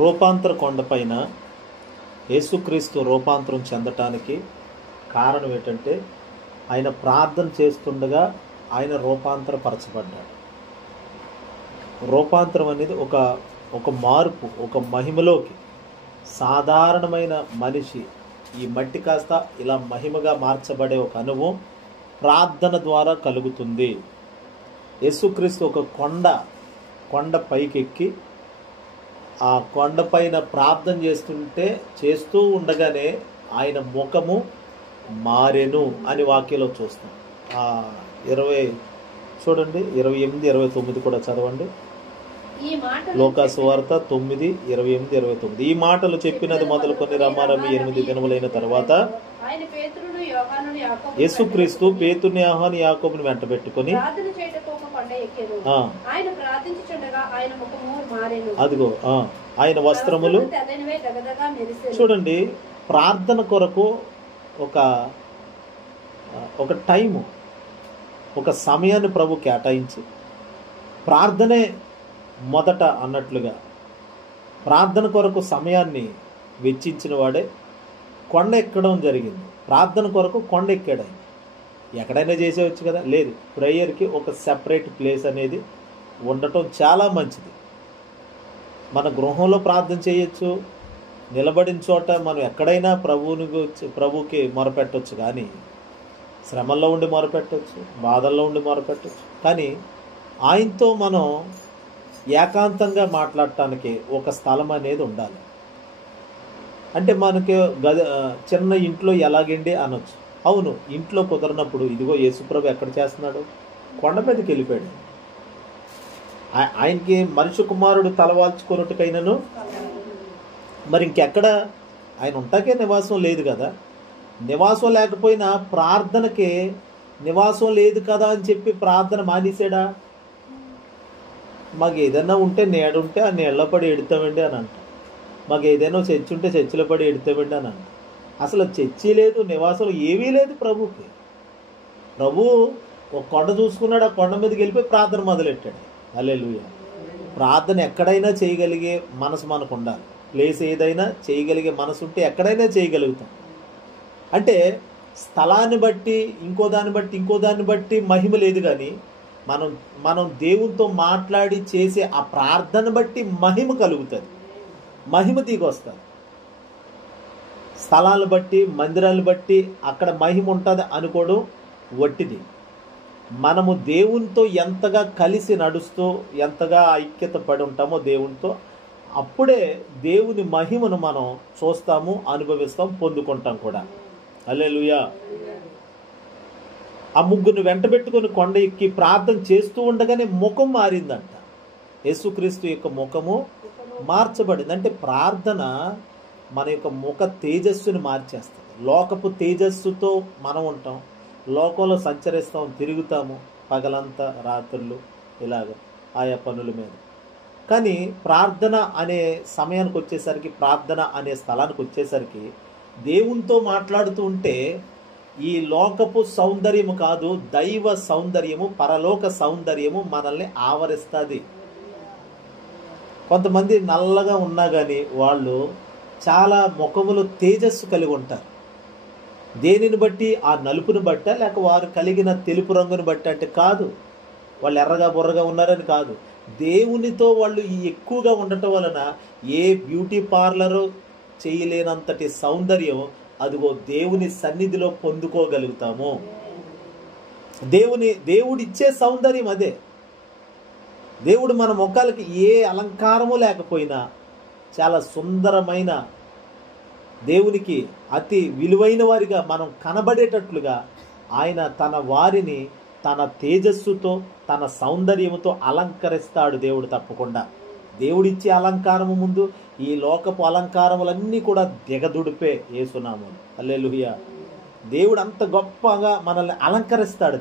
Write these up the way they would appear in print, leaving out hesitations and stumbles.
రూపాంతర కొండపైన యేసుక్రీస్తు రూపాంతరం చెందటానికి కారణం ఏంటంటే ఆయన ప్రార్థన చేస్తుండగా ఆయన రూపాంతరపరచబడ్డాడు. రూపాంతరం అనేది ఒక మార్పు, ఒక మహిమలోకి. సాధారణమైన మనిషి ఈ మట్టి కాస్త ఇలా మహిమగా మార్చబడే ఒక అనుభవం ప్రార్థన ద్వారా కలుగుతుంది. యేసుక్రీస్తు ఒక కొండ పైకెక్కి ఆ కొండపైన ప్రార్థన చేస్తూ ఉండగానే ఆయన ముఖము మారెను అని వాక్యంలో చూస్తాం. 28, 29 కూడా చదవండి. లోకాసు వార్త 9, 28, 29. ఈ మాటలు చెప్పినది మొదలుకొని రమారమి 8 దినములైన తర్వాత యేసుక్రీస్తు పేతురుని యోహాను యాకోబుని వెంట పెట్టుకొని అదిగో ఆయన వస్త్రములు చూడండి. ప్రార్థన కొరకు ఒక టైము, ఒక సమయాన్ని ప్రభు కేటాయించి ప్రార్థనే మొదట అన్నట్లుగా ప్రార్థన కొరకు సమయాన్ని వెచ్చించిన వాడే కొండ ఎక్కడం జరిగింది. ప్రార్థన కొరకు కొండ ఎక్కాడు. ఆయన ఎక్కడైనా చేసేవచ్చు కదా, లేదు. ప్రేయర్కి ఒక సెపరేట్ ప్లేస్ అనేది ఉండటం చాలా మంచిది. మన గృహంలో ప్రార్థన చేయొచ్చు, నిలబడిన చోట మనం ఎక్కడైనా ప్రభువుకి మొరపెట్టవచ్చు. కానీ శ్రమల్లో ఉండి మొరపెట్టవచ్చు, బాధల్లో ఉండి మొరపెట్టవచ్చు. కానీ ఆయనతో మనం ఏకాంతంగా మాట్లాడటానికి ఒక స్థలం అనేది ఉండాలి. అంటే మనకి చిన్న ఇంట్లో ఎలాగండి అనొచ్చు. అవును, ఇంట్లో కుదరనప్పుడు ఇదిగో యేసుప్రభు ఎక్కడ చేస్తున్నాడు? కొండ మీదకి వెళ్ళిపోయాడు. ఆయనకి మనిషి కుమారుడు తలవాల్చుకున్నట్టుకైనాను మరి ఇంకెక్కడ ఆయన ఉంటాకే నివాసం లేదు కదా. నివాసం లేకపోయినా ప్రార్థనకి నివాసం లేదు కదా అని చెప్పి ప్రార్థన మానేసాడా? మాకు ఏదైనా ఉంటే నేడుంటే ఆ నీళ్ళ పడి ఎడతామండి అని అంట. మాకు ఏదైనా చర్చి ఉంటే చర్చిలో పడి ఎడతామండి అని అంట. అసలు చర్చి లేదు, నివాసం ఏమీ లేదు ప్రభుకి. ప్రభు ఒక కొండ చూసుకున్నాడు, ఆ కొండ మీదకి వెళ్ళిపోయి ప్రార్థన మొదలెట్టాడు. హల్లెలూయా. ప్రార్థన ఎక్కడైనా చేయగలిగే మనసు మనకు ఉండాలి. ప్లేస్ ఏదైనా చేయగలిగే మనసు ఉంటే ఎక్కడైనా చేయగలుగుతాం. అంటే స్థలాన్ని బట్టి ఇంకో దాన్ని బట్టి మహిమ లేదు. కానీ మనం దేవునితో మాట్లాడి చేసే ఆ ప్రార్థన బట్టి మహిమ కలుగుతుంది, మహిమ దిగొస్తుంది. స్థలాలను బట్టి, మందిరాలను బట్టి అక్కడ మహిమ ఉంటుంది అనుకోవడం వట్టిది. మనము దేవునితో ఎంతగా కలిసి నడుస్తూ ఎంతగా ఐక్యత పడి ఉంటామో దేవునితో, అప్పుడే దేవుని మహిమను మనం చూస్తాము, అనుభవిస్తాం, పొందుకుంటాం కూడా. హల్లెలూయా. ఆ ముగ్గురిని వెంట పెట్టుకుని కొండ ఎక్కి ప్రార్థన చేస్తూ ఉండగానే ముఖం మారిందంట. యేసుక్రీస్తు యొక్క ముఖము మార్చబడింది. అంటే ప్రార్థన మన యొక్క ముఖ తేజస్సుని మార్చేస్తుంది. లోకపు తేజస్సుతో మనం ఉంటాం, లోకంలో సంచరిస్తాం, తిరుగుతాము పగలంతా, రాత్రులు, ఇలాగ ఆయా పనుల మీద. కానీ ప్రార్థన అనే సమయానికి వచ్చేసరికి, ప్రార్థన అనే స్థలానికి వచ్చేసరికి దేవునితో మాట్లాడుతూ ఉంటే ఈ లోకపు సౌందర్యము కాదు, దైవ సౌందర్యము, పరలోక సౌందర్యము మనల్ని ఆవరిస్తుంది. కొంతమంది నల్లగా ఉన్నా కానీ వాళ్ళు చాలా ముఖములు తేజస్సు కలిగి ఉంటారు. దేనిని బట్టి? ఆ నలుపుని బట్ట, లేక వారు కలిగిన తెలుపు రంగుని బట్టి అంటే కాదు. వాళ్ళు ఎర్రగా బుర్రగా ఉన్నారని కాదు. దేవునితో వాళ్ళు ఎక్కువగా ఉండటం వలన ఏ బ్యూటీ పార్లరు చేయలేనంతటి సౌందర్యం అదిగో దేవుని సన్నిధిలో పొందుకోగలుగుతాము. దేవుడిచ్చే సౌందర్యం అదే. దేవుడు మన ముఖాలకి ఏ అలంకారము లేకపోయినా చాలా సుందరమైన, దేవునికి అతి విలువైన వారిగా మనం కనబడేటట్లుగా ఆయన తన వారిని తన తేజస్సుతో, తన సౌందర్యముతో అలంకరిస్తాడు దేవుడు. తప్పకుండా దేవుడిచ్చే అలంకారము ముందు ఈ లోకపు అలంకారములన్నీ కూడా దిగదుడిపే యేసునామములో. హల్లెలూయా. దేవుడు అంత గొప్పగా మనల్ని అలంకరిస్తాడు.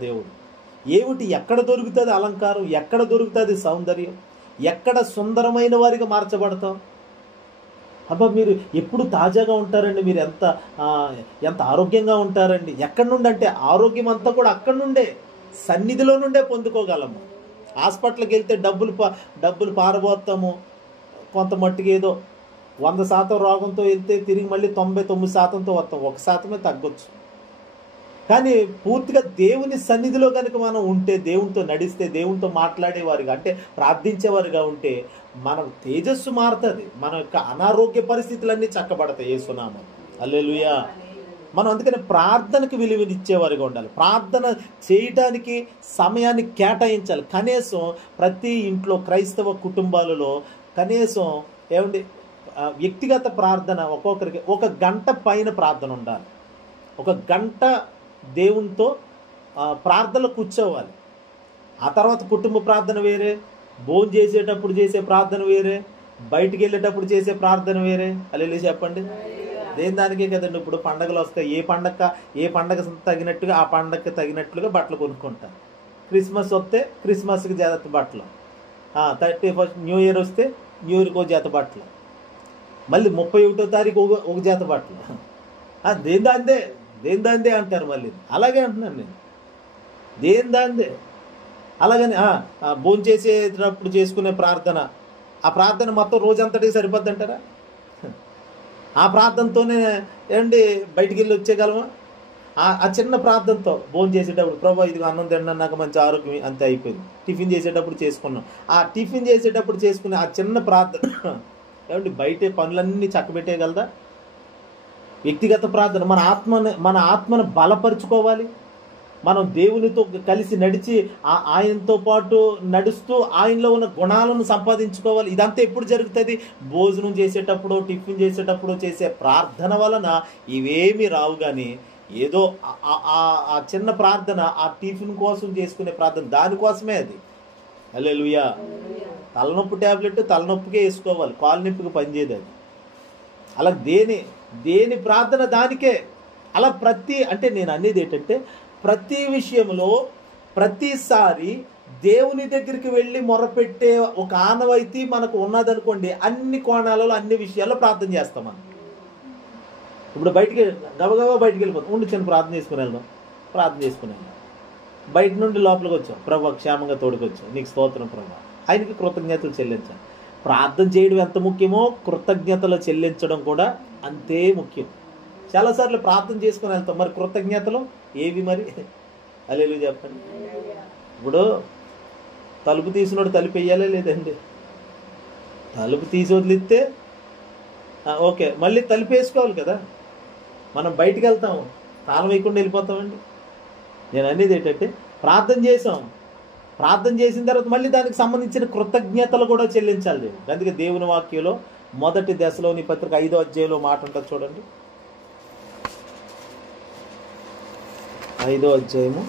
దేవుడు ఎక్కడ దొరుకుతుంది అలంకారం? ఎక్కడ దొరుకుతుంది సౌందర్యం? ఎక్కడ సుందరమైన వారిగా మార్చబడతాం? అబ్బా, మీరు ఎప్పుడు తాజాగా ఉంటారండి, మీరు ఎంత ఆరోగ్యంగా ఉంటారండి. ఎక్కడి నుండి అంటే ఆరోగ్యం అంతా కూడా అక్కడి నుండే, సన్నిధిలో నుండే పొందుకోగలము. హాస్పిటల్కి వెళ్తే డబ్బులు పారబోతాము, కొంత మట్టుకు ఏదో 100% రోగంతో వెళ్తే తిరిగి మళ్ళీ 99%తో వస్తాం, 1% తగ్గొచ్చు. కానీ పూర్తిగా దేవుని సన్నిధిలో కనుక మనం ఉంటే, దేవునితో నడిస్తే, దేవునితో మాట్లాడేవారుగా అంటే ప్రార్థించేవారుగా ఉంటే మన తేజస్సు మారుతుంది, మన యొక్క అనారోగ్య పరిస్థితులన్నీ చక్కబడతాయి యేసునామం. హల్లెలూయా. మనం అందుకని ప్రార్థనకు విలువనిచ్చేవారుగా ఉండాలి. ప్రార్థన చేయటానికి సమయాన్ని కేటాయించాలి. కనీసం ప్రతి ఇంట్లో క్రైస్తవ కుటుంబాలలో కనీసం ఏమండి వ్యక్తిగత ప్రార్థన ఒక్కొక్కరికి 1 గంట పైన ప్రార్థన ఉండాలి. 1 గంట దేవునితో ప్రార్థనలో కూర్చోవాలి. ఆ తర్వాత కుటుంబ ప్రార్థన వేరే, భోజనం చేసేటప్పుడు చేసే ప్రార్థన వేరే, బయటికి వెళ్ళేటప్పుడు చేసే ప్రార్థన వేరే. హల్లెలూయా చెప్పండి. దేని దానికే కదండి. ఇప్పుడు పండగలు వస్తాయి, ఏ పండగ తగినట్టుగా ఆ పండగకి తగినట్లుగా బట్టలు కొనుక్కుంటారు. క్రిస్మస్ వస్తే క్రిస్మస్కి జత బట్టలు, 31st న్యూ ఇయర్ వస్తే న్యూ ఇయర్కి ఒక జత బట్టలు, మళ్ళీ 31వ తారీఖు ఒక జత బట్టలు. దేని దాందే అంటారు. మళ్ళీ అలాగే అంటున్నాను నేను, దేని దాందే. అలాగని భోజనం చేసేటప్పుడు చేసుకునే ప్రార్థన, ఆ ప్రార్థన మొత్తం రోజంతటికి సరిపోద్ది అంటారా? ఆ ప్రార్థనతోనే ఏమండి బయటికి వెళ్ళి వచ్చేయగలమా? ఆ చిన్న ప్రార్థనతో భోజనం చేసేటప్పుడు, ప్రభా ఇది అన్నం తిన్నా నాకు మంచి ఆరోగ్యం, అంతే అయిపోయింది. టిఫిన్ చేసేటప్పుడు చేసుకున్నాం, ఆ టిఫిన్ చేసేటప్పుడు చేసుకునే ఆ చిన్న ప్రార్థన ఏమండి బయట పనులన్నీ చక్కబెట్టేయగలదా? వ్యక్తిగత ప్రార్థన మన ఆత్మను బలపరుచుకోవాలి. మనం దేవునితో కలిసి నడిచి ఆయనతో పాటు నడుస్తూ ఆయనలో ఉన్న గుణాలను సంపాదించుకోవాలి. ఇదంతా ఎప్పుడు జరుగుతుంది? భోజనం చేసేటప్పుడు, టిఫిన్ చేసేటప్పుడు చేసే ప్రార్థన వలన ఇవేమీ రావు. కానీ ఏదో ఆ చిన్న ప్రార్థన, ఆ టిఫిన్ కోసం చేసుకునే ప్రార్థన, దానికోసమే అది. హల్లెలూయా. తలనొప్పి ట్యాబ్లెట్ తలనొప్పికే వేసుకోవాలి, కాలు నొప్పికి పనిచేయదు అది. అలా దేని ప్రార్థన దానికే. అలా అంటే నేను అనేది ఏంటంటే, ప్రతి విషయంలో ప్రతిసారి దేవుని దగ్గరికి వెళ్ళి మొరపెట్టే ఒక ఆనవాయితీ మనకు ఉన్నదనుకోండి, అన్ని కోణాలలో అన్ని విషయాల్లో ప్రార్థన చేస్తాం మనం. ఇప్పుడు గబగబా బయటికి వెళ్ళిపోతాం, చిన్న ప్రార్థన చేసుకుని వెళ్దాం. బయట నుండి లోపలికి వచ్చాం, ప్రభు క్షేమంగా తోడుకొచ్చాం, నీకు స్తోత్రం ప్రభు. ఆయనకి కృతజ్ఞతలు చెల్లించాలి. ప్రార్థన చేయడం ఎంత ముఖ్యమో కృతజ్ఞతలు చెల్లించడం కూడా అంతే ముఖ్యం. చాలాసార్లు ప్రార్థన చేసుకుని వెళ్తాం, మరి కృతజ్ఞతలు ఏవి మరి? హల్లెలూయా చెప్పండి. ఇప్పుడు తలుపు తీసినోడు తలుపు వేయాలే లేదండి? తలుపు తీసి వదిలిస్తే ఓకే, మళ్ళీ తలుపు వేసుకోవాలి కదా. మనం బయటికి వెళ్తాం, తాళం వేయకుండా వెళ్ళిపోతామండి. నేను అనేది ఏంటంటే, ప్రార్థన చేసిన తర్వాత మళ్ళీ దానికి సంబంధించిన కృతజ్ఞతలు కూడా చెల్లించాలి. అందుకే దేవుని వాక్యంలో 1 దశలోని పత్రిక 5వ అధ్యాయంలో మాట ఉంటుంది చూడండి. 5వ అధ్యాయము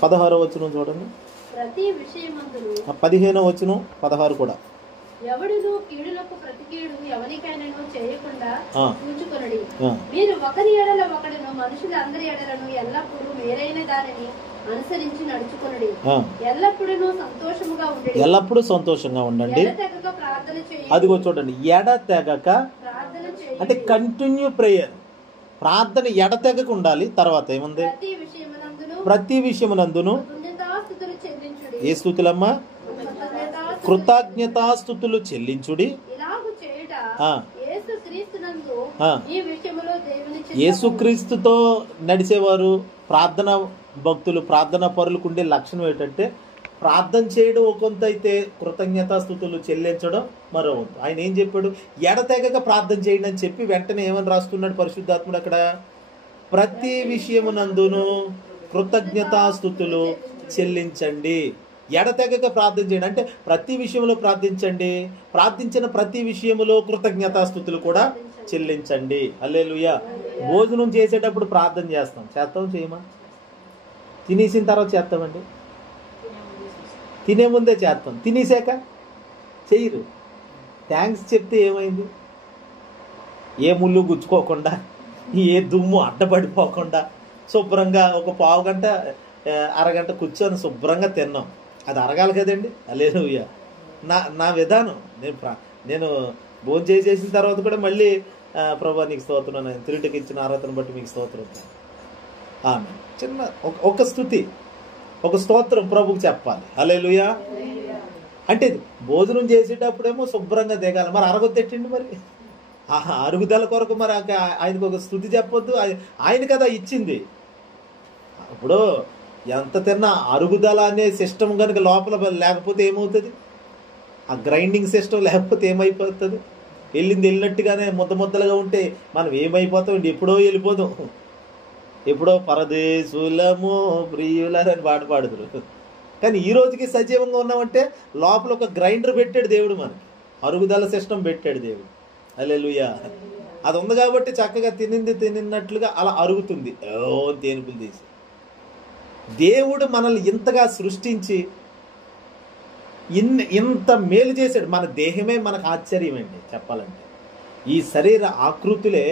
16వ వచనం చూడండి. 15వ వచనం 16 కూడా. ఎవడును కీడులకు ప్రతి కీడు ఎవరికైనాను చేయకుండా చూచుకొనుడి. మీరు ఒకరి ఎడల ఒకడును మనుషులందరి ఎడలను ఎల్లప్పుడూ మేరైన దానిని అనుసరించి నడుచుకొనుడి. ఎల్లప్పుడూ సంతోషంగా ఉండండి. అదిగో చూడండి, ఎడతెగక అంటే కంటిన్యూ ప్రేయర్. ప్రార్థన ఎడతెగక ఉండాలి. తర్వాత ఏముంది? ప్రతి విషయమునందును ఏ స్తుతులమ్మా? కృతజ్ఞతాస్తుతులు చెల్లించుడి. యేసుక్రీస్తుతో నడిచేవారు ప్రార్థన భక్తులు, ప్రార్థనా పరులకు ఉండే లక్షణం ఏంటంటే, ప్రార్థన చేయడం ఒక వంతు అయితే కృతజ్ఞతాస్తుతులు చెల్లించడం మరో వంతు. ఆయన ఏం చెప్పాడు? ఎడతెగక ప్రార్థన చేయండి అని చెప్పి వెంటనే ఏమని రాస్తున్నాడు పరిశుద్ధాత్ముడు అక్కడ? ప్రతి విషయమునందును కృతజ్ఞతాస్తుతులు చెల్లించండి. ఎడతెగక ప్రార్థన చేయండి అంటే ప్రతి విషయంలో ప్రార్థించండి. ప్రార్థించిన ప్రతి విషయంలో కృతజ్ఞతాస్తుతులు కూడా చెల్లించండి. హల్లెలూయా. భోజనం చేసేటప్పుడు ప్రార్థన చేస్తాం చేయమా? తినేసిన తర్వాత చేస్తామండి? తినే ముందే చేస్తాం, తినేసాక చెయ్యరు. థ్యాంక్స్ చెప్తే ఏమైంది? ఏ ముళ్ళు గుచ్చుకోకుండా, ఏ దుమ్ము అడ్డపడిపోకుండా శుభ్రంగా ఒక పావు గంట అరగంట కూర్చొని శుభ్రంగా తిన్నాం. అది అరగాలి కదండి. హల్లెలూయా. నా విధానం. నేను భోజనం చేసేసిన తర్వాత కూడా మళ్ళీ ప్రభా నీకు స్తోత్రం, నేను తిరిగికి ఇచ్చిన అర్హతను బట్టి మీకు స్తోత్రం. ఆమె చిన్న ఒక స్తుతి, ఒక స్తోత్రం ప్రభుకు చెప్పాలి. హల్లెలూయా. అంటే భోజనం చేసేటప్పుడేమో శుభ్రంగా దిగాలి, మరి అరగొత్తెట్టండి, మరి అరుగుదల కొరకు మరి ఆయనకు ఒక స్తుతి చెప్పొద్దు, ఆయన కదా ఇచ్చింది. ఇప్పుడు ఎంత తిన్నా అరుగుదల అనే సిస్టమ్ కనుక లోపల లేకపోతే ఏమవుతుంది? ఆ గ్రైండింగ్ సిస్టమ్ లేకపోతే ఏమైపోతుంది? వెళ్ళినట్టుగానే ముద్దలుగా ఉంటే మనం ఏమైపోతాం? ఎప్పుడో వెళ్ళిపోదాం, ఎప్పుడో పరదేశులము ప్రియులని పాడుదురు. కానీ ఈ రోజుకి సజీవంగా ఉన్నామంటే లోపల ఒక గ్రైండర్ పెట్టాడు దేవుడు, మనకి అరుగుదల సిస్టమ్ పెట్టాడు దేవుడు. హల్లెలూయా. అది ఉంది కాబట్టి చక్కగా తినినట్లుగా అలా అరుగుతుంది తేనుపులు తీసి. దేవుడు మనల్ని ఇంతగా సృష్టించి ఇంత మేలు చేశాడు. మన దేహమే మనకు ఆశ్చర్యం అండి చెప్పాలంటే. ఈ శరీర ఆకృతులే,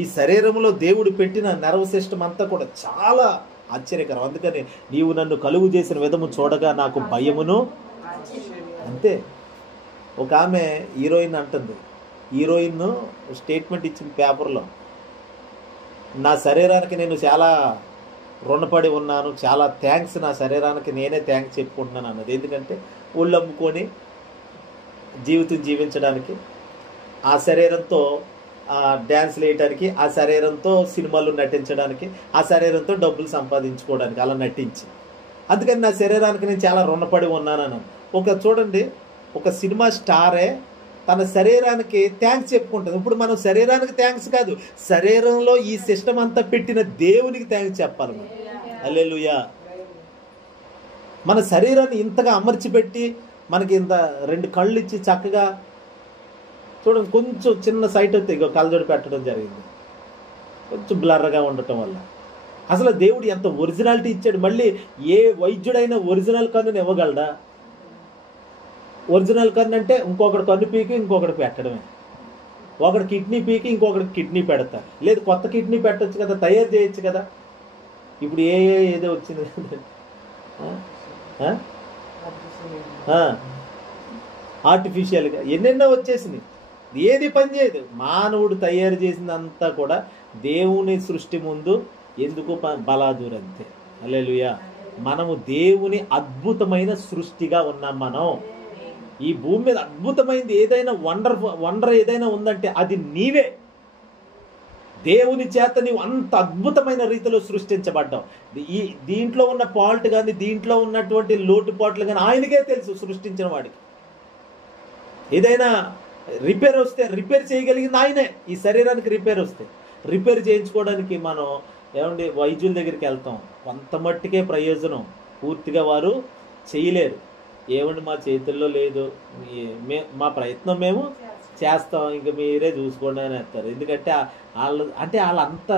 ఈ శరీరంలో దేవుడు పెట్టిన నర్వ్ సిస్టమ్ అంతా కూడా చాలా ఆశ్చర్యకరం. అందుకని నీవు నన్ను కలుగు చేసిన విధము చూడగా నాకు భయమును. అంతే. ఒక ఆమె హీరోయిన్ అంటుంది, హీరోయిన్ స్టేట్మెంట్ ఇచ్చింది పేపర్లో, నా శరీరానికి నేను చాలా రుణపడి ఉన్నాను, చాలా థ్యాంక్స్, నా శరీరానికి నేనే థ్యాంక్స్ చెప్పుకుంటున్నాను అన్నది. ఎందుకంటే ఒళ్ళు అమ్ముకొని జీవితం జీవించడానికి, ఆ శరీరంతో డ్యాన్స్లు వేయడానికి, ఆ శరీరంతో సినిమాలు నటించడానికి, ఆ శరీరంతో డబ్బులు సంపాదించుకోవడానికి అలా నటించి, అందుకని నా శరీరానికి నేను చాలా రుణపడి ఉన్నాను. చూడండి, ఒక సినిమా స్టారే తన శరీరానికి థ్యాంక్స్ చెప్పుకుంటుంది. ఇప్పుడు మనం శరీరానికి థ్యాంక్స్ కాదు, శరీరంలో ఈ సిస్టమ్ అంతా పెట్టిన దేవునికి థ్యాంక్స్ చెప్పాలి మనం. హల్లెలూయా. మన శరీరాన్ని ఇంతగా అమర్చిపెట్టి మనకి ఇంత 2 కళ్ళు ఇచ్చి చక్కగా చూడండి, కొంచెం చిన్న సైట్ వస్తే కళ్ళజోడు పెట్టడం జరిగింది, కొంచెం బ్లర్గా ఉండటం వల్ల. అసలు దేవుడు ఎంత ఒరిజినాలిటీ ఇచ్చాడు. మళ్ళీ ఏ వైద్యుడైనా ఒరిజినల్ కన్నుని ఇవ్వగలడా? ఒరిజినల్ కన్ను అంటే ఇంకొకటి కన్ను పీకి ఇంకొకటి పెట్టడమే. ఒకటి కిడ్నీ పీకి ఇంకొకటి కిడ్నీ పెడతారు, లేదు కొత్త కిడ్నీ పెట్టచ్చు కదా, తయారు చేయొచ్చు కదా. ఇప్పుడు ఏదో వచ్చింది ఆర్టిఫిషియల్గా ఎన్నెన్నో వచ్చేసినాయి, ఏది పని చేయదు. మానవుడు తయారు చేసిందంతా కూడా దేవుని సృష్టి ముందు ఎందుకు బలాదూరంతే. హల్లెలూయా. మనము దేవుని అద్భుతమైన సృష్టిగా ఉన్నాం. మనం ఈ భూమి మీద అద్భుతమైనది ఏదైనా వండర్ ఏదైనా ఉందంటే అది నీవే. దేవుని చేత నీవు అంత అద్భుతమైన రీతిలో సృష్టించబడ్డావు. దీంట్లో ఉన్న ఫాల్ట్ కానీ, దీంట్లో ఉన్నటువంటి లోటుపాట్లు కానీ ఆయనకే తెలుసు, సృష్టించిన వాడికి. ఏదైనా రిపేర్ వస్తే రిపేర్ చేయగలిగింది ఆయనే. ఈ శరీరానికి రిపేర్ వస్తే రిపేర్ చేయించుకోవడానికి మనం ఏమండి వైద్యుల దగ్గరికి వెళ్తాం, కొంత మట్టుకే ప్రయోజనం, పూర్తిగా వారు చేయలేరు. ఏమండి మా చేతుల్లో లేదు, మా ప్రయత్నం మేము చేస్తాం, ఇంకా మీరే చూసుకోండి అని వేస్తారు. ఎందుకంటే వాళ్ళు అంత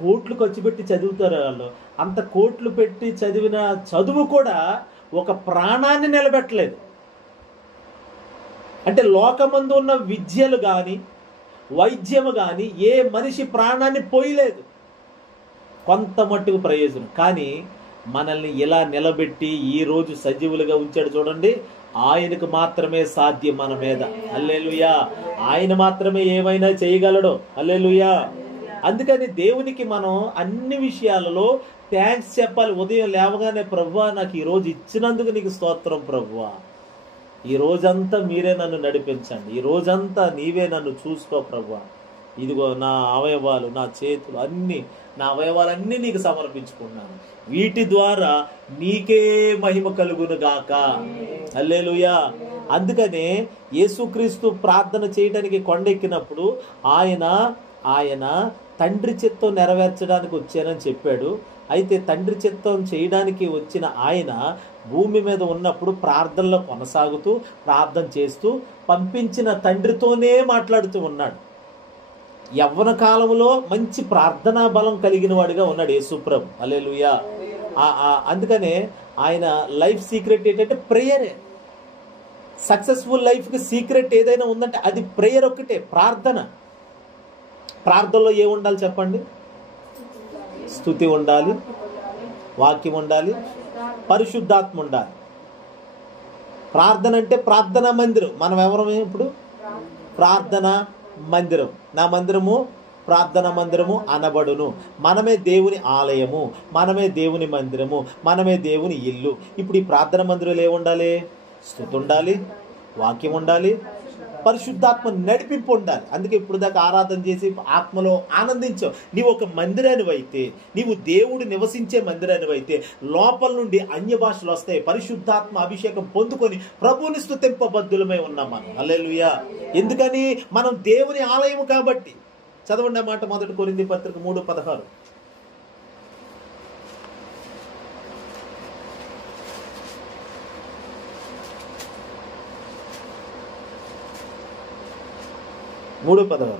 కోట్లు ఖర్చు పెట్టి చదువుతారు. వాళ్ళు అంత కోట్లు పెట్టి చదివిన చదువు కూడా ఒక ప్రాణాన్ని నిలబెట్టలేదు. అంటే లోకమందు ఉన్న విద్యలు కానీ వైద్యము కానీ ఏ మనిషి ప్రాణాన్ని పోయలేదు, కొంత మట్టుకు ప్రయోజనం. కానీ మనల్ని ఇలా నిలబెట్టి ఈ రోజు సజీవులుగా ఉంచాడు చూడండి, ఆయనకు మాత్రమే సాధ్యం మన మీద. హల్లెలూయా. ఆయన మాత్రమే ఏమైనా చేయగలడు. హల్లెలూయా. అందుకని దేవునికి మనం అన్ని విషయాలలో థ్యాంక్స్ చెప్పాలి. ఉదయం లేవగానే, ప్రభువా నాకు ఈరోజు ఇచ్చినందుకు నీకు స్తోత్రం ప్రభువా, ఈ రోజంతా మీరే నన్ను నడిపించండి, ఈ రోజంతా నీవే నన్ను చూసుకో ప్రభువా, ఇదిగో నా అవయవాలు, నా చేతులు అన్నీ, నా అవయవాలన్నీ నీకు సమర్పించుకున్నాను, వీటి ద్వారా నీకే మహిమ కలుగును గాక. హల్లెలూయా. అందుకనే యేసుక్రీస్తు ప్రార్థన చేయడానికి కొండెక్కినప్పుడు ఆయన తండ్రి చిత్తం నెరవేర్చడానికి వచ్చానని చెప్పాడు. అయితే తండ్రి చిత్తం చేయడానికి వచ్చిన ఆయన భూమి మీద ఉన్నప్పుడు ప్రార్థనలో కొనసాగుతూ ప్రార్థన చేస్తూ పంపించిన తండ్రితోనే మాట్లాడుతూ ఉన్నాడు. యవ్వన కాలంలో మంచి ప్రార్థనా బలం కలిగిన వాడిగా ఉన్నాడు యేసుప్రభు. హల్లెలూయా. అందుకనే ఆయన లైఫ్ సీక్రెట్ ఏంటంటే ప్రేయరే. సక్సెస్ఫుల్ లైఫ్కి సీక్రెట్ ఏదైనా ఉందంటే అది ప్రేయర్ ఒక్కటే, ప్రార్థన. ప్రార్థనలో ఏముండాలి చెప్పండి? స్తుతి ఉండాలి, వాక్యం ఉండాలి, పరిశుద్ధాత్మ ఉండాలి. ప్రార్థన అంటే ప్రార్థనా మందిరం. మనం ఎవరమే ఇప్పుడు? ప్రార్థనా మందిరం. నా మందిరము ప్రార్థన మందిరము అనబడును. మనమే దేవుని ఆలయము, మనమే దేవుని మందిరము, మనమే దేవుని ఇల్లు. ఇప్పుడు ఈ ప్రార్థన మందిరంలో ఏముండాలి? స్తుతి ఉండాలి, వాక్యం ఉండాలి, పరిశుద్ధాత్మ నడిపింపు ఉండాలి. అందుకే ఇప్పుడు దాకా ఆరాధన చేసి ఆత్మలో ఆనందించావు. నీవు ఒక మందిరానివైతే, నీవు దేవుడు నివసించే మందిరానివైతే లోపల నుండి అన్య భాషలు వస్తాయి. పరిశుద్ధాత్మ అభిషేకం పొందుకొని ప్రభువుని స్తుతింపబద్ధులమై ఉన్నాం మనం. హల్లెలూయా. ఎందుకని? మనం దేవుని ఆలయము కాబట్టి. చదవండి మాట, 1 కొరింథీ పత్రిక 3:16.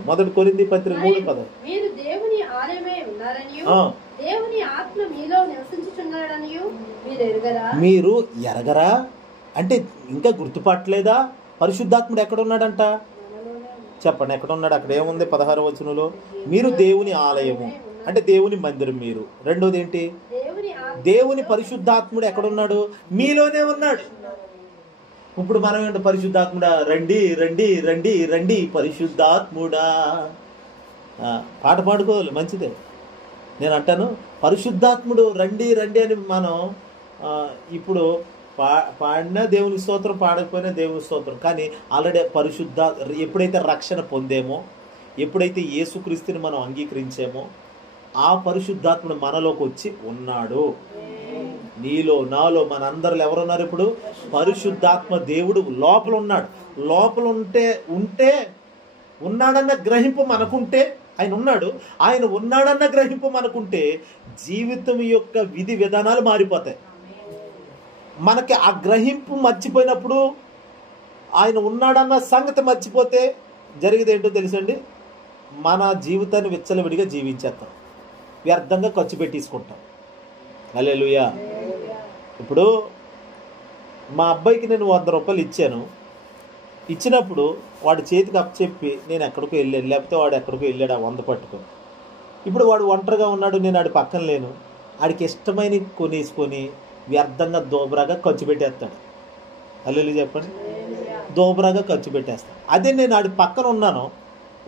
మొదటి కొరింథీ పత్రిక 3:16. మీరు దేవుని ఆలయమై ఉన్నారనియు దేవుని ఆత్మ మీలో నివసించుచున్నాడనియు మీరు ఎరుగరా? మీరు ఎరగరా అంటే ఇంకా గుర్తుపట్టలేదా? పరిశుద్ధాత్ముడు ఎక్కడ ఉన్నాడంట చెప్పండి. ఎక్కడ ఉన్నాడు? అక్కడ ఏముంది? 16వ వచనంలో మీరు దేవుని ఆలయము అంటే దేవుని మందిరం మీరు. రెండోది ఏంటి? దేవుని పరిశుద్ధాత్ముడు ఎక్కడున్నాడు? మీలోనే ఉన్నాడు. ఇప్పుడు మనం ఏంటో పరిశుద్ధాత్ముడా రండి రండి రండి రండి పరిశుద్ధాత్ముడా పాట పాడుకోవాలి, మంచిదే. నేను అంటాను పరిశుద్ధాత్ముడు రండి రండి అని మనం ఇప్పుడు పాడినా దేవుని స్తోత్రం, పాడకపోయినా దేవుని స్తోత్రం. కానీ ఆల్రెడీ ఎప్పుడైతే రక్షణ పొందేమో, ఎప్పుడైతే యేసుక్రీస్తుని మనం అంగీకరించామో ఆ పరిశుద్ధాత్ముడు మనలోకి వచ్చి ఉన్నాడు. నీలో నాలో మనందరిలో ఎవరున్నారు? ఇప్పుడు పరిశుద్ధాత్మ దేవుడు లోపల ఉన్నాడు. లోపల ఉంటే ఉన్నాడన్న గ్రహింపు మనకుంటే, ఆయన ఉన్నాడు, ఆయన ఉన్నాడన్న గ్రహింపు మనకుంటే జీవితం యొక్క విధి విధానాలు మారిపోతాయి. మనకి ఆ గ్రహింపు మర్చిపోయినప్పుడు, ఆయన ఉన్నాడన్న సంగతి మర్చిపోతే జరిగేది ఏంటో తెలుసండి? మన జీవితాన్ని విచ్చలవిడిగా జీవించేస్తాం, వ్యర్థంగా ఖర్చు పెట్టేసుకుంటాం. హల్లెలూయా. ఇప్పుడు మా అబ్బాయికి నేను 100 రూపాయలు ఇచ్చాను. ఇచ్చినప్పుడు వాడి చేతికి అప్పచెప్పి నేను ఎక్కడికో వెళ్ళాను, లేకపోతే వాడు ఎక్కడికో వెళ్ళాడు ఆ 100 పట్టుకొని. ఇప్పుడు వాడు ఒంటరిగా ఉన్నాడు, నేను ఆడి పక్కన లేను. ఆడికి ఇష్టమైన కొనేసుకొని వ్యర్థంగా దోబరాగా ఖర్చు పెట్టేస్తాడు. హల్లెలూయా చెప్పండి. దోబరాగా ఖర్చు పెట్టేస్తాడు. అదే నేను ఆడి పక్కన ఉన్నాను,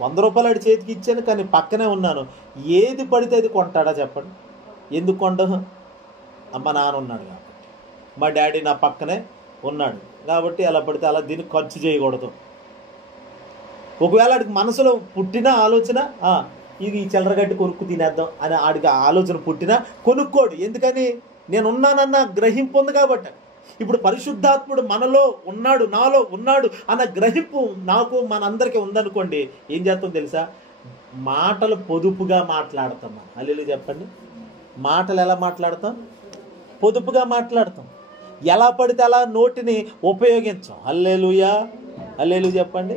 100 రూపాయలు ఆడి చేతికి ఇచ్చాను, కానీ పక్కనే ఉన్నాను. ఏది పడితే అది కొంటాడా చెప్పండి? ఎందుకు కొండ? మా నాన్న ఉన్నాడు కాబట్టి, మా డాడీ నా పక్కనే ఉన్నాడు కాబట్టి ఎలా పడితే అలా దీన్ని ఖర్చు చేయకూడదు. ఒకవేళ ఆడికి మనసులో పుట్టిన ఆలోచన ఇది చిల్లరగట్టి కొనుక్కు తినేద్దాం అని ఆడికి ఆలోచన పుట్టినా కొనుక్కోడు. ఎందుకని? నేను ఉన్నానన్న గ్రహింపు ఉంది కాబట్టి. ఇప్పుడు పరిశుద్ధాత్ముడు మనలో ఉన్నాడు, నాలో ఉన్నాడు అన్న గ్రహింపు నాకు మనందరికీ ఉందనుకోండి, ఏం చేస్తాం తెలుసా? మాటలు పొదుపుగా మాట్లాడతాం. హల్లెలూయా చెప్పండి. మాటలు ఎలా మాట్లాడతాం? పొదుపుగా మాట్లాడతాం. ఎలా పడితే అలా నోటిని ఉపయోగించాం. హల్లెలూయా. హల్లెలూయా చెప్పండి.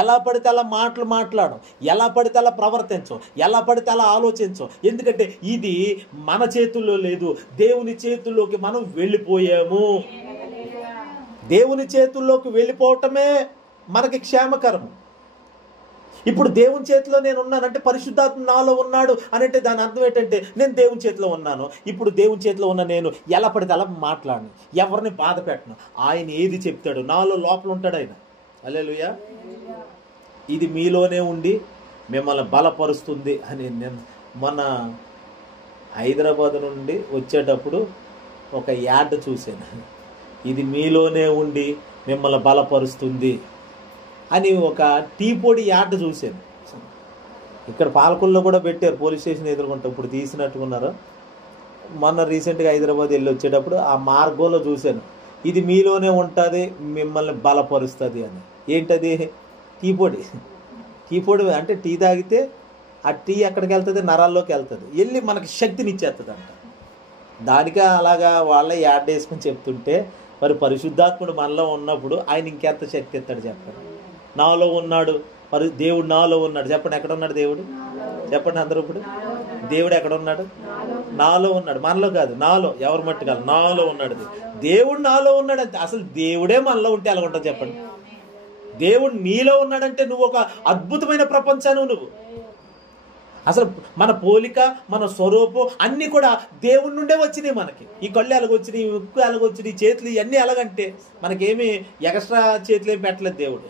ఎలా పడితే అలా మాటలు మాట్లాడడం, ఎలా పడితే అలా ప్రవర్తించం, ఎలా పడితే అలా ఆలోచించం. ఎందుకంటే ఇది మన చేతుల్లో లేదు, దేవుని చేతుల్లోకి మనం వెళ్ళిపోయాము. దేవుని చేతుల్లోకి వెళ్ళిపోవటమే మనకి క్షేమకరము. ఇప్పుడు దేవుని చేతిలో నేను ఉన్నానంటే పరిశుద్ధాత్మ నాలో ఉన్నాడు అని అంటే దాని అర్థం ఏంటంటే నేను దేవుని చేతిలో ఉన్నాను. ఇప్పుడు దేవుని చేతిలో ఉన్న నేను ఎలా పడితే అలా మాట్లాడను, ఎవరిని బాధ పెట్టను. ఆయన ఏది చెప్తాడు నాలో లోపల ఉంటాడు ఆయన. హల్లెలూయా. ఇది మీలోనే ఉండి మిమ్మల్ని బలపరుస్తుంది అని నేను మొన్న హైదరాబాద్ నుండి వచ్చేటప్పుడు ఒక యాడ్ చూశాను. ఇది మీలోనే ఉండి మిమ్మల్ని బలపరుస్తుంది అని ఒక టీ పొడి యాడ్ చూశాను. ఇక్కడ పాలకొల్లో కూడా పెట్టారు, పోలీస్ స్టేషన్ ఎదుర్కొంటా. ఇప్పుడు తీసినట్టుకున్నారు. మొన్న రీసెంట్గా హైదరాబాద్ వెళ్ళి వచ్చేటప్పుడు ఆ మార్గంలో చూశాను, ఇది మీలోనే ఉంటుంది మిమ్మల్ని బలపరుస్తుంది అని. ఏంటది? టీ పొడి. టీ పొడి అంటే టీ తాగితే ఆ టీ ఎక్కడికి వెళ్తుంది? నరాల్లోకి వెళ్తుంది, వెళ్ళి మనకి శక్తిని ఇచ్చేస్తుంది అంట. దానికే అలాగా వాళ్ళే యాడ్ వేసుకొని చెప్తుంటే మరి పరిశుద్ధాత్ముడు మనలో ఉన్నప్పుడు ఆయన ఇంకెంత శక్తి ఇస్తాడు చెప్పండి. నాలో ఉన్నాడు దేవుడు, నాలో ఉన్నాడు. చెప్పండి, ఎక్కడ ఉన్నాడు దేవుడు? చెప్పండి అందరూ. ఇప్పుడు దేవుడు ఎక్కడ ఉన్నాడు? నాలో ఉన్నాడు, మనలో కాదు, నాలో. ఎవరు మట్టి కాదు, నాలో ఉన్నాడు దేవుడు. నాలో ఉన్నాడు అంటే అసలు దేవుడే మనలో ఉంటే ఎలా ఉంటుంది చెప్పండి? దేవుడు నీలో ఉన్నాడంటే నువ్వు ఒక అద్భుతమైన ప్రపంచాన్ని నువ్వు. అసలు మన పోలిక, మన స్వరూపం అన్నీ కూడా దేవుడి నుండే వచ్చినాయి మనకి. ఈ కళ్ళు ఎలాగొచ్చినాయి, ఈ ఉక్కు ఎలాగొచ్చినాయి, ఈ చేతులు ఇవన్నీ ఎలాగంటే మనకేమి ఎక్స్ట్రా చేతులు ఏమి పెట్టలేదు దేవుడు.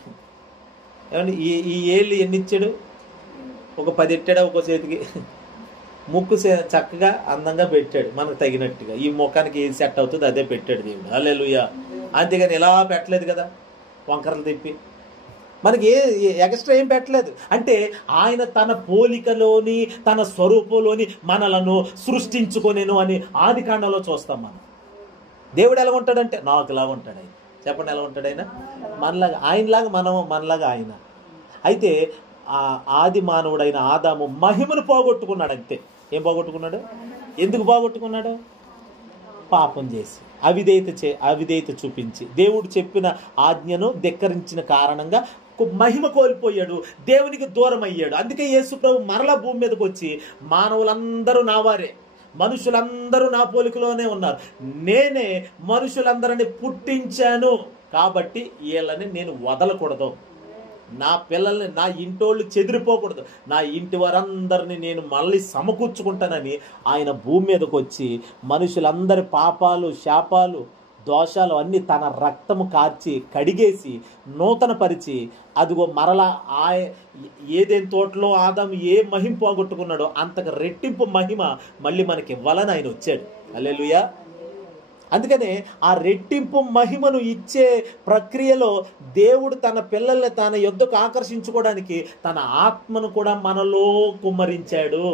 ఏమండి? ఈ ఏళ్ళు ఎన్ని ఇచ్చాడు? ఒక 10 ఎట్టాడు, ఒక చేతికి ముక్కు చక్కగా అందంగా పెట్టాడు మనకు తగినట్టుగా. ఈ ముఖానికి ఏది సెట్ అవుతుంది అదే పెట్టాడు దేవుడు. హల్లెలూయా. అంతేగాని ఇలా పెట్టలేదు కదా, వంకరలు తిప్పి మనకి ఎక్స్ట్రా ఏం పెట్టలేదు. అంటే ఆయన తన పోలికలోని తన స్వరూపంలోని మనలను సృష్టించుకొనేను అని ఆది కాండంలో చూస్తాం మనం. దేవుడు ఎలా ఉంటాడంటే నాకు ఇలా ఉంటాడు ఆయన. చెప్పండి ఎలా ఉంటాడు ఆయన? మనలాగా, ఆయనలాగా మనలాగా ఆయన. అయితే ఆ ఆది మానవుడైన ఆదాము మహిమను పోగొట్టుకున్నాడు. అంతే. ఏం పోగొట్టుకున్నాడు? ఎందుకు పోగొట్టుకున్నాడు? పాపం చేసి అవిధేయత చూపించి దేవుడు చెప్పిన ఆజ్ఞను ధిక్కరించిన కారణంగా మహిమ కోల్పోయాడు, దేవునికి దూరం అయ్యాడు. అందుకే యేసు ప్రభు మరలా భూమి మీదకి వచ్చి మానవులందరూ నా వారే, మనుషులందరూ నా పోలికలోనే ఉన్నారు, నేనే మనుషులందరినీ పుట్టించాను కాబట్టి వీళ్ళని నేను వదలకూడదు, నా పిల్లల్ని, నా ఇంటోళ్ళు చెదిరిపోకూడదు, నా ఇంటి వారందరినీ నేను మళ్ళీ సమకూర్చుకుంటానని ఆయన భూమి మీదకి వచ్చి మనుషులందరి పాపాలు, శాపాలు, దోషాలు అన్నీ తన రక్తము కార్చి కడిగేసి నూతన పరిచి అదిగో మరలా ఏదేం తోటలో ఆదాము ఏ మహిమ పోగొట్టుకున్నాడో అంతకు రెట్టింపు మహిమ మళ్ళీ మనకి ఇవ్వాలని ఆయన వచ్చాడు. హల్లెలూయా. అందుకనే ఆ రెట్టింపు మహిమను ఇచ్చే ప్రక్రియలో దేవుడు తన పిల్లల్ని తన యొద్దకు ఆకర్షించుకోవడానికి తన ఆత్మను కూడా మనలో కుమ్మరించాడు,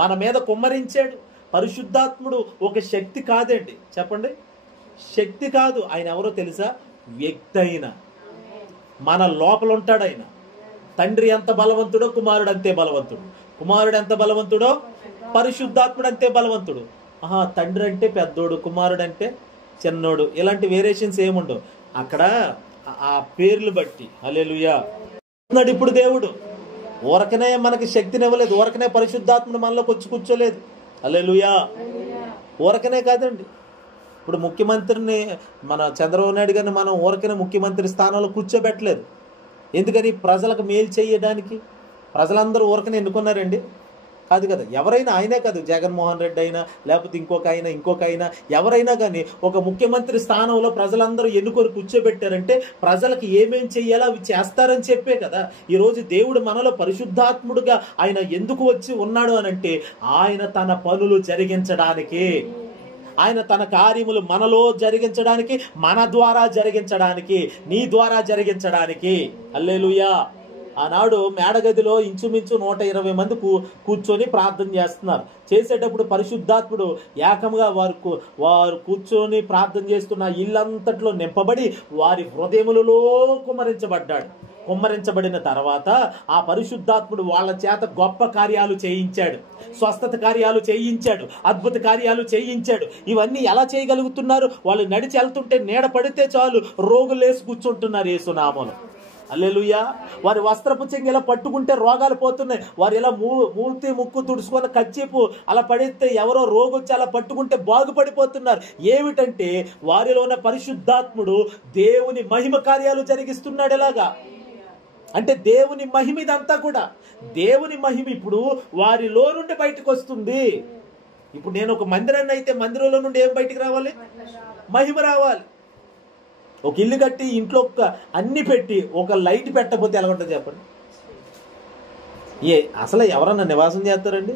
మన మీద కుమ్మరించాడు. పరిశుద్ధాత్ముడు ఒక శక్తి కాదండి, చెప్పండి, శక్తి కాదు. ఆయన ఎవరో తెలుసా? వ్యక్తి. అయిన మన లోపల ఉంటాడు ఆయన. తండ్రి ఎంత బలవంతుడో కుమారుడు అంతే బలవంతుడు, కుమారుడు ఎంత బలవంతుడో పరిశుద్ధాత్ముడు అంతే బలవంతుడు. తండ్రి అంటే పెద్దోడు, కుమారుడు అంటే చిన్నోడు, ఇలాంటి వేరియేషన్స్ ఏముండవు అక్కడ ఆ పేర్లు బట్టి. హల్లెలూయా. ఇప్పుడు దేవుడు ఊరకనే మనకి శక్తిని ఇవ్వలేదు, ఊరకనే పరిశుద్ధాత్ముడు మనలోకి వచ్చి కూర్చోలేదు. హల్లెలూయా. ఊరకనే కాదండి. ఇప్పుడు ముఖ్యమంత్రిని మన చంద్రబాబు నాయుడు గారిని మనం ఊరకనే ముఖ్యమంత్రి స్థానంలో కూర్చోబెట్టలేదు. ఎందుకని? ప్రజలకు మేలు చేయడానికి. ప్రజలందరూ ఊరకనే ఎన్నుకున్నారండి? కాదు కదా. ఎవరైనా, ఆయనే కాదు, జగన్మోహన్ రెడ్డి అయినా లేకపోతే ఇంకొక అయినా ఎవరైనా కానీ ఒక ముఖ్యమంత్రి స్థానంలో ప్రజలందరూ ఎన్నుకొని కూర్చోబెట్టారంటే ప్రజలకు ఏమేం చెయ్యాలో అవి చేస్తారని చెప్పే కదా. ఈరోజు దేవుడు మనలో పరిశుద్ధాత్ముడుగా ఆయన ఎందుకు వచ్చి ఉన్నాడు అనంటే ఆయన తన పనులు జరిగించడానికి, ఆయన తన కార్యములు మనలో జరిగించడానికి, మన ద్వారా జరిగించడానికి, నీ ద్వారా జరిగించడానికి. హల్లెలూయా. ఆనాడు మేడగదిలో ఇంచుమించు 120 మంది కూర్చొని ప్రార్థన చేస్తున్నారు. చేసేటప్పుడు పరిశుద్ధాత్ముడు ఏకంగా వారు కూర్చొని ప్రార్థన చేస్తున్న ఇల్లంతట్లో నింపబడి వారి హృదయములలో కుమ్మరించబడిన తర్వాత ఆ పరిశుద్ధాత్ముడు వాళ్ళ చేత గొప్ప కార్యాలు చేయించాడు, స్వస్థత కార్యాలు చేయించాడు, అద్భుత కార్యాలు చేయించాడు. ఇవన్నీ ఎలా చేయగలుగుతున్నారు? వాళ్ళు నడిచి వెళ్తుంటే నీడ పడితే చాలు రోగులు లేసి కూర్చుంటున్నారు యేసునామములో. హల్లెలూయా. వారి వస్త్రపు చెంగి ఇలా పట్టుకుంటే రోగాలు పోతున్నాయి. వారు ఇలా మూతి ముక్కు తుడుచుకొని కచ్చిపు అలా పడితే ఎవరో రోగొచ్చి అలా పట్టుకుంటే బాగుపడిపోతున్నారు. ఏమిటంటే వారిలో ఉన్న పరిశుద్ధాత్ముడు దేవుని మహిమ కార్యాలు జరిగిస్తున్నాడు. ఎలాగా అంటే దేవుని మహిమ, ఇదంతా కూడా దేవుని మహిమ ఇప్పుడు వారిలో నుండి బయటకు వస్తుంది. ఇప్పుడు నేను ఒక మందిరాన్ని అయితే మందిరంలో నుండి ఏం బయటికి రావాలి? మహిమ రావాలి. ఒక ఇల్లు కట్టి ఇంట్లో అన్ని పెట్టి ఒక లైట్ పెట్టకపోతే ఎలా ఉంటుంది చెప్పండి? అసలు ఎవరన్నా నివాసం చేస్తారండి?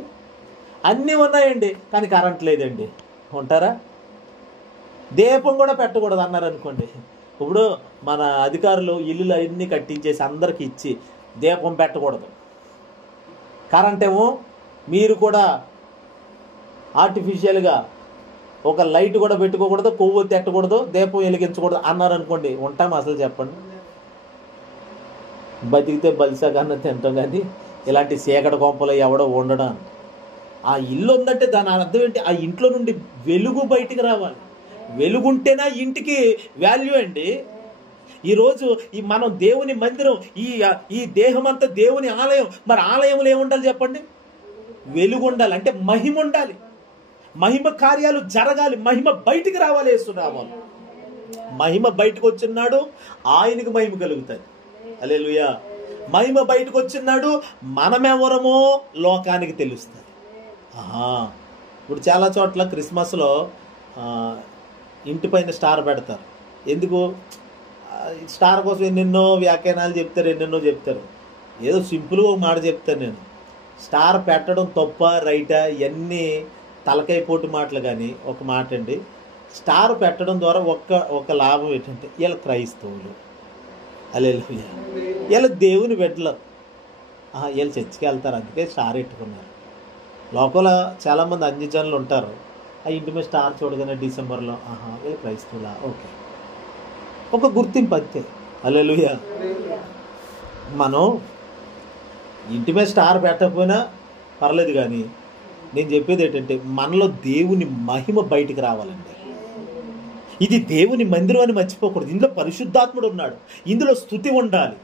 అన్నీ ఉన్నాయండి కానీ కరెంట్ లేదండి, ఉంటారా? దీపం కూడా పెట్టకూడదు అన్నారు అనుకోండి. ఇప్పుడు మన అధికారులు ఇల్లులు అన్నీ కట్టించేసి అందరికి ఇచ్చి దీపం పెట్టకూడదు, కరెంట్ ఏమో మీరు కూడా ఆర్టిఫిషియల్గా ఒక లైట్ కూడా పెట్టుకోకూడదు, కొవ్వు తెట్టకూడదు, దీపం వెలిగించకూడదు అన్నారు అనుకోండి, ఉంటాం అసలు చెప్పండి? బతికితే బలిసాగానే తింటాం కానీ ఇలాంటి చీకటి కొంపలు ఎవడో ఉండడం. ఆ ఇల్లు ఉందంటే దాని అర్థం ఏంటి? ఆ ఇంట్లో నుండి వెలుగు బయటికి రావాలి. వెలుగుంటేనా ఇంటికి వాల్యూ అండి. ఈరోజు మనం దేవుని మందిరం, ఈ దేహం అంతా దేవుని ఆలయం. మరి ఆలయంలో ఏముండాలి చెప్పండి? వెలుగు ఉండాలి, అంటే మహిమ ఉండాలి, మహిమ కార్యాలు జరగాలి, మహిమ బయటికి రావాలి. యేసునామములో మహిమ బయటకు వచ్చినాడు, ఆయనకు మహిమ కలుగుతుంది. హల్లెలూయా. మహిమ బయటకు వచ్చినాడు, మనమెవరమో లోకానికి తెలుస్తుంది. ఇప్పుడు చాలా చోట్ల క్రిస్మస్లో ఇంటి పైన స్టార్ పెడతారు. ఎందుకు? స్టార్ కోసం ఎన్నెన్నో వ్యాఖ్యానాలు చెప్తారు, ఎన్నెన్నో చెప్తారు. ఏదో సింపుల్గా ఒక మాట చెప్తాను నేను. స్టార్ పెట్టడం తప్ప రైటా ఇవన్నీ తలకాయ పోటు మాటలు. కానీ ఒక మాట అండి, స్టార్ పెట్టడం ద్వారా ఒక లాభం ఏంటంటే వీళ్ళ క్రైస్తవులు, హల్లెలూయా, వీళ్ళ దేవుని బిడ్డలు, వీళ్ళు చర్చికి వెళ్తారు అందుకే స్టార్ పెట్టుకున్నారు. లోపల చాలామంది అన్యజనులు ఉంటారు, ఆ ఇంటి మీద స్టార్ చూడగానే డిసెంబర్లో వీళ్ళు క్రైస్తవులా, ఓకే, ఒక గుర్తింపు అంతే. హల్లెలూయా. మనం ఇంటి మీద స్టార్ పెట్టకపోయినా పర్లేదు, కానీ నేను చెప్పేది ఏంటంటే మనలో దేవుని మహిమ బయటికి రావాలండి. ఇది దేవుని మందిరం అని మర్చిపోకూడదు. ఇందులో పరిశుద్ధాత్ముడు ఉన్నాడు, ఇందులో స్తుతి ఉండాలి,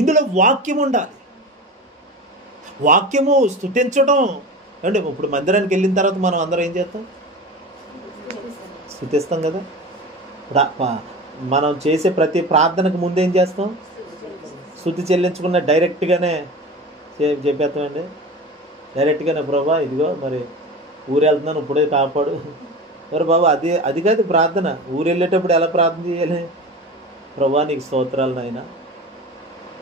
ఇందులో వాక్యం ఉండాలి. వాక్యము స్తుతించడం అంటే ఇప్పుడు మందిరానికి వెళ్ళిన తర్వాత మనం అందరం ఏం చేస్తాం? స్తుతిస్తాం కదా. మనం చేసే ప్రతి ప్రార్థనకు ముందు ఏం చేస్తాం? స్తుతి చెల్లించుకున్న డైరెక్ట్గానే చెప్పేస్తామండి. డైరెక్ట్గానే ప్రభా ఇదిగో మరి ఊరు వెళ్తున్నాను ఇప్పుడే కాపాడు. మరి బాబు అది కాదు ప్రార్థన. ఊరు వెళ్ళేటప్పుడు ఎలా ప్రార్థన చేయాలి? ప్రభా నీకు స్తోత్రాలు నాయనా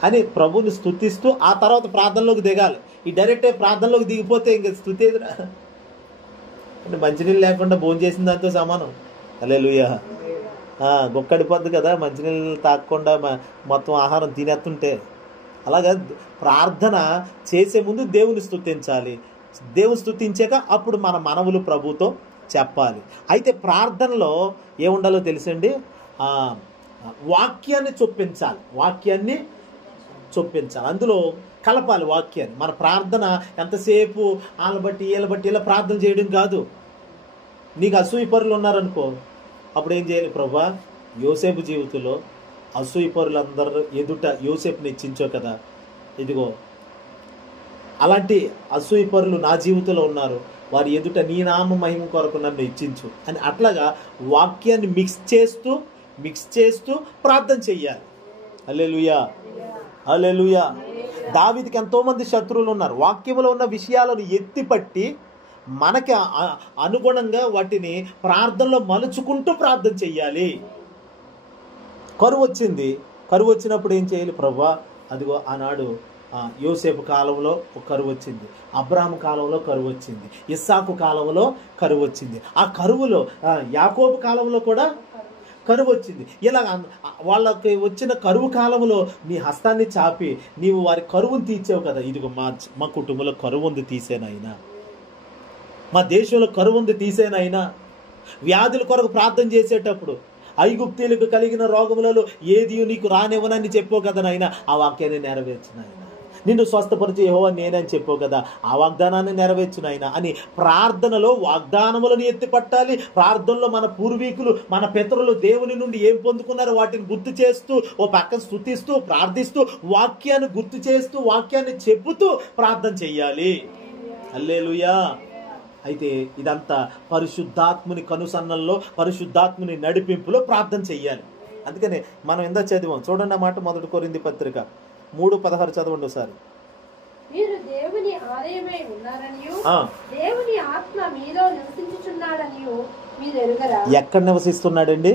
అని ప్రభుని స్తుతిస్తూ ఆ తర్వాత ప్రార్థనలోకి దిగాలి. ఈ డైరెక్ట్ ప్రార్థనలోకి దిగిపోతే ఇంక స్తుతి ఎదురా అంటే మంచినీళ్ళు లేకుండా భోజనం చేసిన దాంతో సమానం. హల్లెలూయా. గొక్కడిపోద్ది కదా మంచినీళ్ళు తాగకుండా మొత్తం ఆహారం తినేస్తుంటే. అలాగా ప్రార్థన చేసే ముందు దేవుని స్తుతించాలి, దేవుని స్తుతించాక అప్పుడు మన మనవులు ప్రభుతో చెప్పాలి. అయితే ప్రార్థనలో ఏముండాలో తెలుసండి, వాక్యాన్ని చొప్పించాలి, వాక్యాన్ని చొప్పించాలి, అందులో కలపాలి వాక్యాన్ని. మన ప్రార్థన ఎంతసేపు వాళ్ళ బట్టి వీళ్ళ బట్టి ఇలా ప్రార్థన చేయడం కాదు. నీకు అసూయ పరులు ఉన్నారనుకో, అప్పుడు ఏం చేయాలి? ప్రభా యోసేపు జీవితంలో అసూయ పరులందరూ ఎదుట యోసేపుని ఇచ్చించో కదా, ఇదిగో అలాంటి అసూయ పరులు నా జీవితంలో ఉన్నారు, వారి ఎదుట నీ నామ మహిమ కొరకు నన్ను ఇచ్చించు అని అట్లాగా వాక్యాన్ని మిక్స్ చేస్తూ ప్రార్థన చెయ్యాలి. హల్లెలూయా, హల్లెలూయా. దావీదుకి ఎంతోమంది శత్రువులు ఉన్నారు. వాక్యంలో ఉన్న విషయాలను ఎత్తిపట్టి మనకి అనుగుణంగా వాటిని ప్రార్థనలో మలుచుకుంటూ ప్రార్థన చెయ్యాలి. కరువు వచ్చినప్పుడు ఏం చేయాలి? ప్రభువా అదిగో ఆనాడు యోసేపు కాలంలో ఒక కరువు వచ్చింది, అబ్రాహాము కాలంలో కరువు వచ్చింది, ఇస్సాకు కాలంలో కరువు వచ్చింది, ఆ కరువులో యాకోబు కాలంలో కూడా కరువు వచ్చింది. ఇలా వాళ్ళకి వచ్చిన కరువు కాలంలో నీ హస్తాన్ని చాపి నీవు వారి కరువును తీర్చావు కదా. ఇదిగో మా కుటుంబంలో కరువు ఉంది తీసేనైనా, మా దేశంలో కరువు ఉంది తీసేనైనా. వ్యాధుల కొరకు ప్రార్థన చేసేటప్పుడు ఐగుప్తీలకు కలిగిన రోగములలో ఏది నీకు రానివ్వనని చెప్పావు కదా నాయన, ఆ వాక్యాన్ని నెరవేర్చు నాయన. నిన్ను స్వస్థపరిచే యెహోవా నేనని చెప్పావు కదా, ఆ వాగ్దానాన్ని నెరవేర్చు నాయన అని ప్రార్థనలో వాగ్దానములను ఎత్తిపట్టాలి. ప్రార్థనలో మన పూర్వీకులు మన పితరులు దేవుని నుండి ఏం పొందుకున్నారో వాటిని గుర్తు చేస్తూ ఓ పక్కన స్తుతిస్తూ ప్రార్థిస్తూ వాక్యాన్ని గుర్తు చేస్తూ వాక్యాన్ని చెప్పుతూ ప్రార్థన చెయ్యాలి. హల్లెలూయా. అయితే ఇదంతా పరిశుద్ధాత్ముని కనుసన్నల్లో పరిశుద్ధాత్ముని నడిపింపులో ప్రార్థన చెయ్యాలి. అందుకనే మనం ఎంత చదివాం చూడండి ఆ మాట, 1 కొరింథీ పత్రిక 3:16 చదవండి ఒకసారి. మీరు దేవుని ఆలయమై ఉన్నారనియు దేవుని ఆత్మ మీలో నివసించుచున్నాడనియు మీరు ఎరుగరా? ఎక్కడ నివసిస్తున్నాడండి?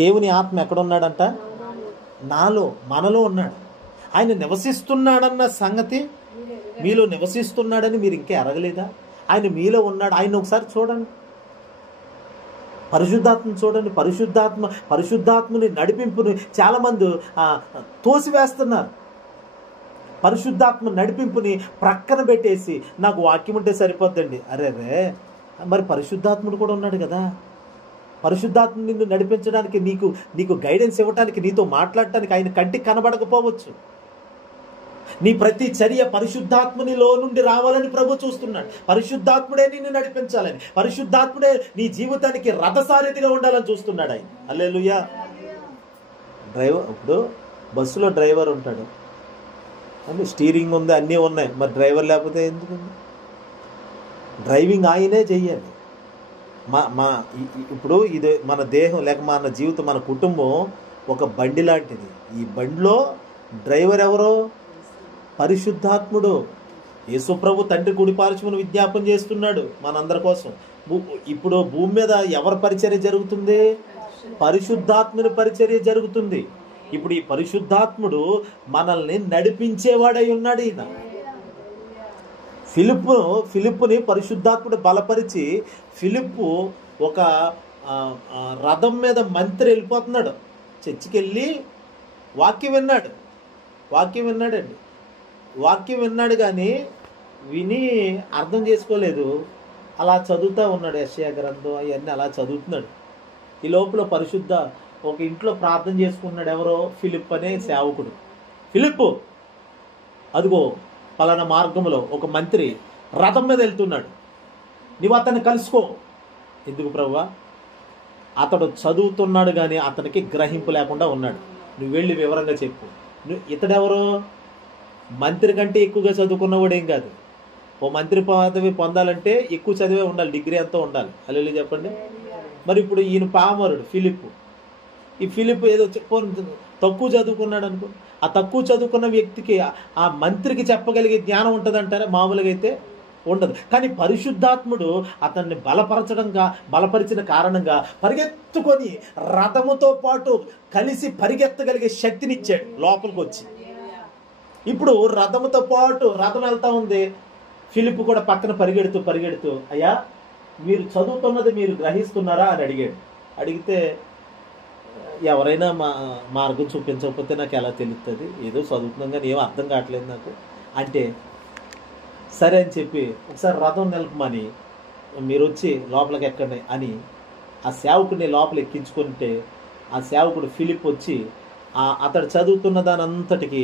దేవుని ఆత్మ ఎక్కడ ఉన్నాడంట? నాలో, మనలో ఉన్నాడు. ఆయన నివసిస్తున్నాడన్న సంగతి మీలో నివసిస్తున్నాడని మీరు ఇంకా ఎరగలేదా? ఆయన మీలో ఉన్నాడు. ఆయన ఒకసారి చూడండి, పరిశుద్ధాత్మను చూడండి. పరిశుద్ధాత్మని నడిపింపుని చాలామంది తోసివేస్తున్నారు. పరిశుద్ధాత్మ నడిపింపుని ప్రక్కన పెట్టేసి నాకు వాక్యం ఉంటే సరిపోద్దండి. అరే మరి పరిశుద్ధాత్ముడు కూడా ఉన్నాడు కదా. పరిశుద్ధాత్మ నిన్ను నడిపించడానికి, నీకు గైడెన్స్ ఇవ్వడానికి, నీతో మాట్లాడటానికి ఆయన కంటికి కనబడకపోవచ్చు. నీ ప్రతి చర్య పరిశుద్ధాత్మునిలో నుండి రావాలని ప్రభు చూస్తున్నాడు. పరిశుద్ధాత్ముడే నిన్ను నడిపించాలని, పరిశుద్ధాత్ముడే నీ జీవితానికి రథసారథిగా ఉండాలని చూస్తున్నాడు ఆయన. హల్లెలూయా. ఇప్పుడు బస్సులో డ్రైవర్ ఉంటాడు, అంటే స్టీరింగ్ ఉంది, అన్నీ ఉన్నాయి, మరి డ్రైవర్ లేకపోతే ఎందుకుంది? డ్రైవింగ్ ఆయనే చెయ్యాలి. ఇప్పుడు ఇది మన దేహం లేక మన జీవితం, మన కుటుంబం ఒక బండి లాంటిది. ఈ బండిలో డ్రైవర్ ఎవరో? పరిశుద్ధాత్ముడు. యేసుప్రభు తండ్రి కుడిపార్శ్వమున విజ్ఞాపన చేస్తున్నాడు మనందరి కోసం. ఇప్పుడు భూమి మీద ఎవరి పరిచర్య జరుగుతుంది? పరిశుద్ధాత్ముని పరిచర్య జరుగుతుంది. ఇప్పుడు ఈ పరిశుద్ధాత్ముడు మనల్ని నడిపించేవాడై ఉన్నాడు. ఈయన ఫిలిప్పుని పరిశుద్ధాత్ముడు బలపరిచి, ఫిలిప్పు ఒక రథం మీద మంత్రి వెళ్ళిపోతున్నాడు. చర్చికి వెళ్ళి వాక్యం విన్నాడండి. వాక్యం విన్నాడు కానీ విని అర్థం చేసుకోలేదు. అలా చదువుతూ ఉన్నాడు. యెషయా గ్రంథం అవన్నీ అలా చదువుతున్నాడు. ఈ లోపల ఒక ఇంట్లో ప్రార్థన చేసుకున్నాడు. ఎవరో ఫిలిప్ అనే సేవకుడు. ఫిలిప్పు, అదిగో పలానా మార్గంలో ఒక మంత్రి రథం మీద వెళ్తున్నాడు, నీవు అతన్ని కలుసుకో. ఎందుకు ప్రభువా? అతడు చదువుతున్నాడు కానీ అతనికి గ్రహింపు లేకుండా ఉన్నాడు. నువ్వు వెళ్ళి వివరంగా చెప్పు. ఇతడెవరో మంత్రి కంటే ఎక్కువగా చదువుకున్నవాడు ఏం కాదు. ఓ మంత్రి పదవి పొందాలంటే ఎక్కువ చదివే ఉండాలి, డిగ్రీ అంతా ఉండాలి. హల్లెలూయా చెప్పండి. మరి ఇప్పుడు ఈయన పామరుడు ఫిలిప్పు. ఈ ఫిలిప్ ఏదో తక్కువ చదువుకున్నాడు అనుకో, ఆ తక్కువ చదువుకున్న వ్యక్తికి ఆ మంత్రికి చెప్పగలిగే జ్ఞానం ఉంటుందంటారా? మామూలుగా అయితే ఉండదు. కానీ పరిశుద్ధాత్ముడు అతన్ని బలపరిచిన కారణంగా పరిగెత్తుకొని రథముతో పాటు కలిసి పరిగెత్తగలిగే శక్తినిచ్చాడు లోపలికి వచ్చి. ఇప్పుడు రథముతో పాటు రథం వెళ్తా ఉంది, ఫిలిప్ కూడా పక్కన పరిగెడుతూ అయ్యా మీరు చదువుతున్నది మీరు గ్రహిస్తున్నారా అని అడిగితే ఎవరైనా మార్గం చూపించకపోతే నాకు ఎలా తెలుస్తుంది? ఏదో చదువుతున్నాం కానీ ఏమో అర్థం కావట్లేదు నాకు అంటే, సరే అని చెప్పి ఒకసారి రథం నిలపమని మీరు వచ్చి లోపలికి ఎక్కండి అని ఆ సేవకుడిని లోపల ఎక్కించుకుంటే, ఆ సేవకుడు ఫిలిప్ వచ్చి అతడు చదువుతున్న దాని అంతటికి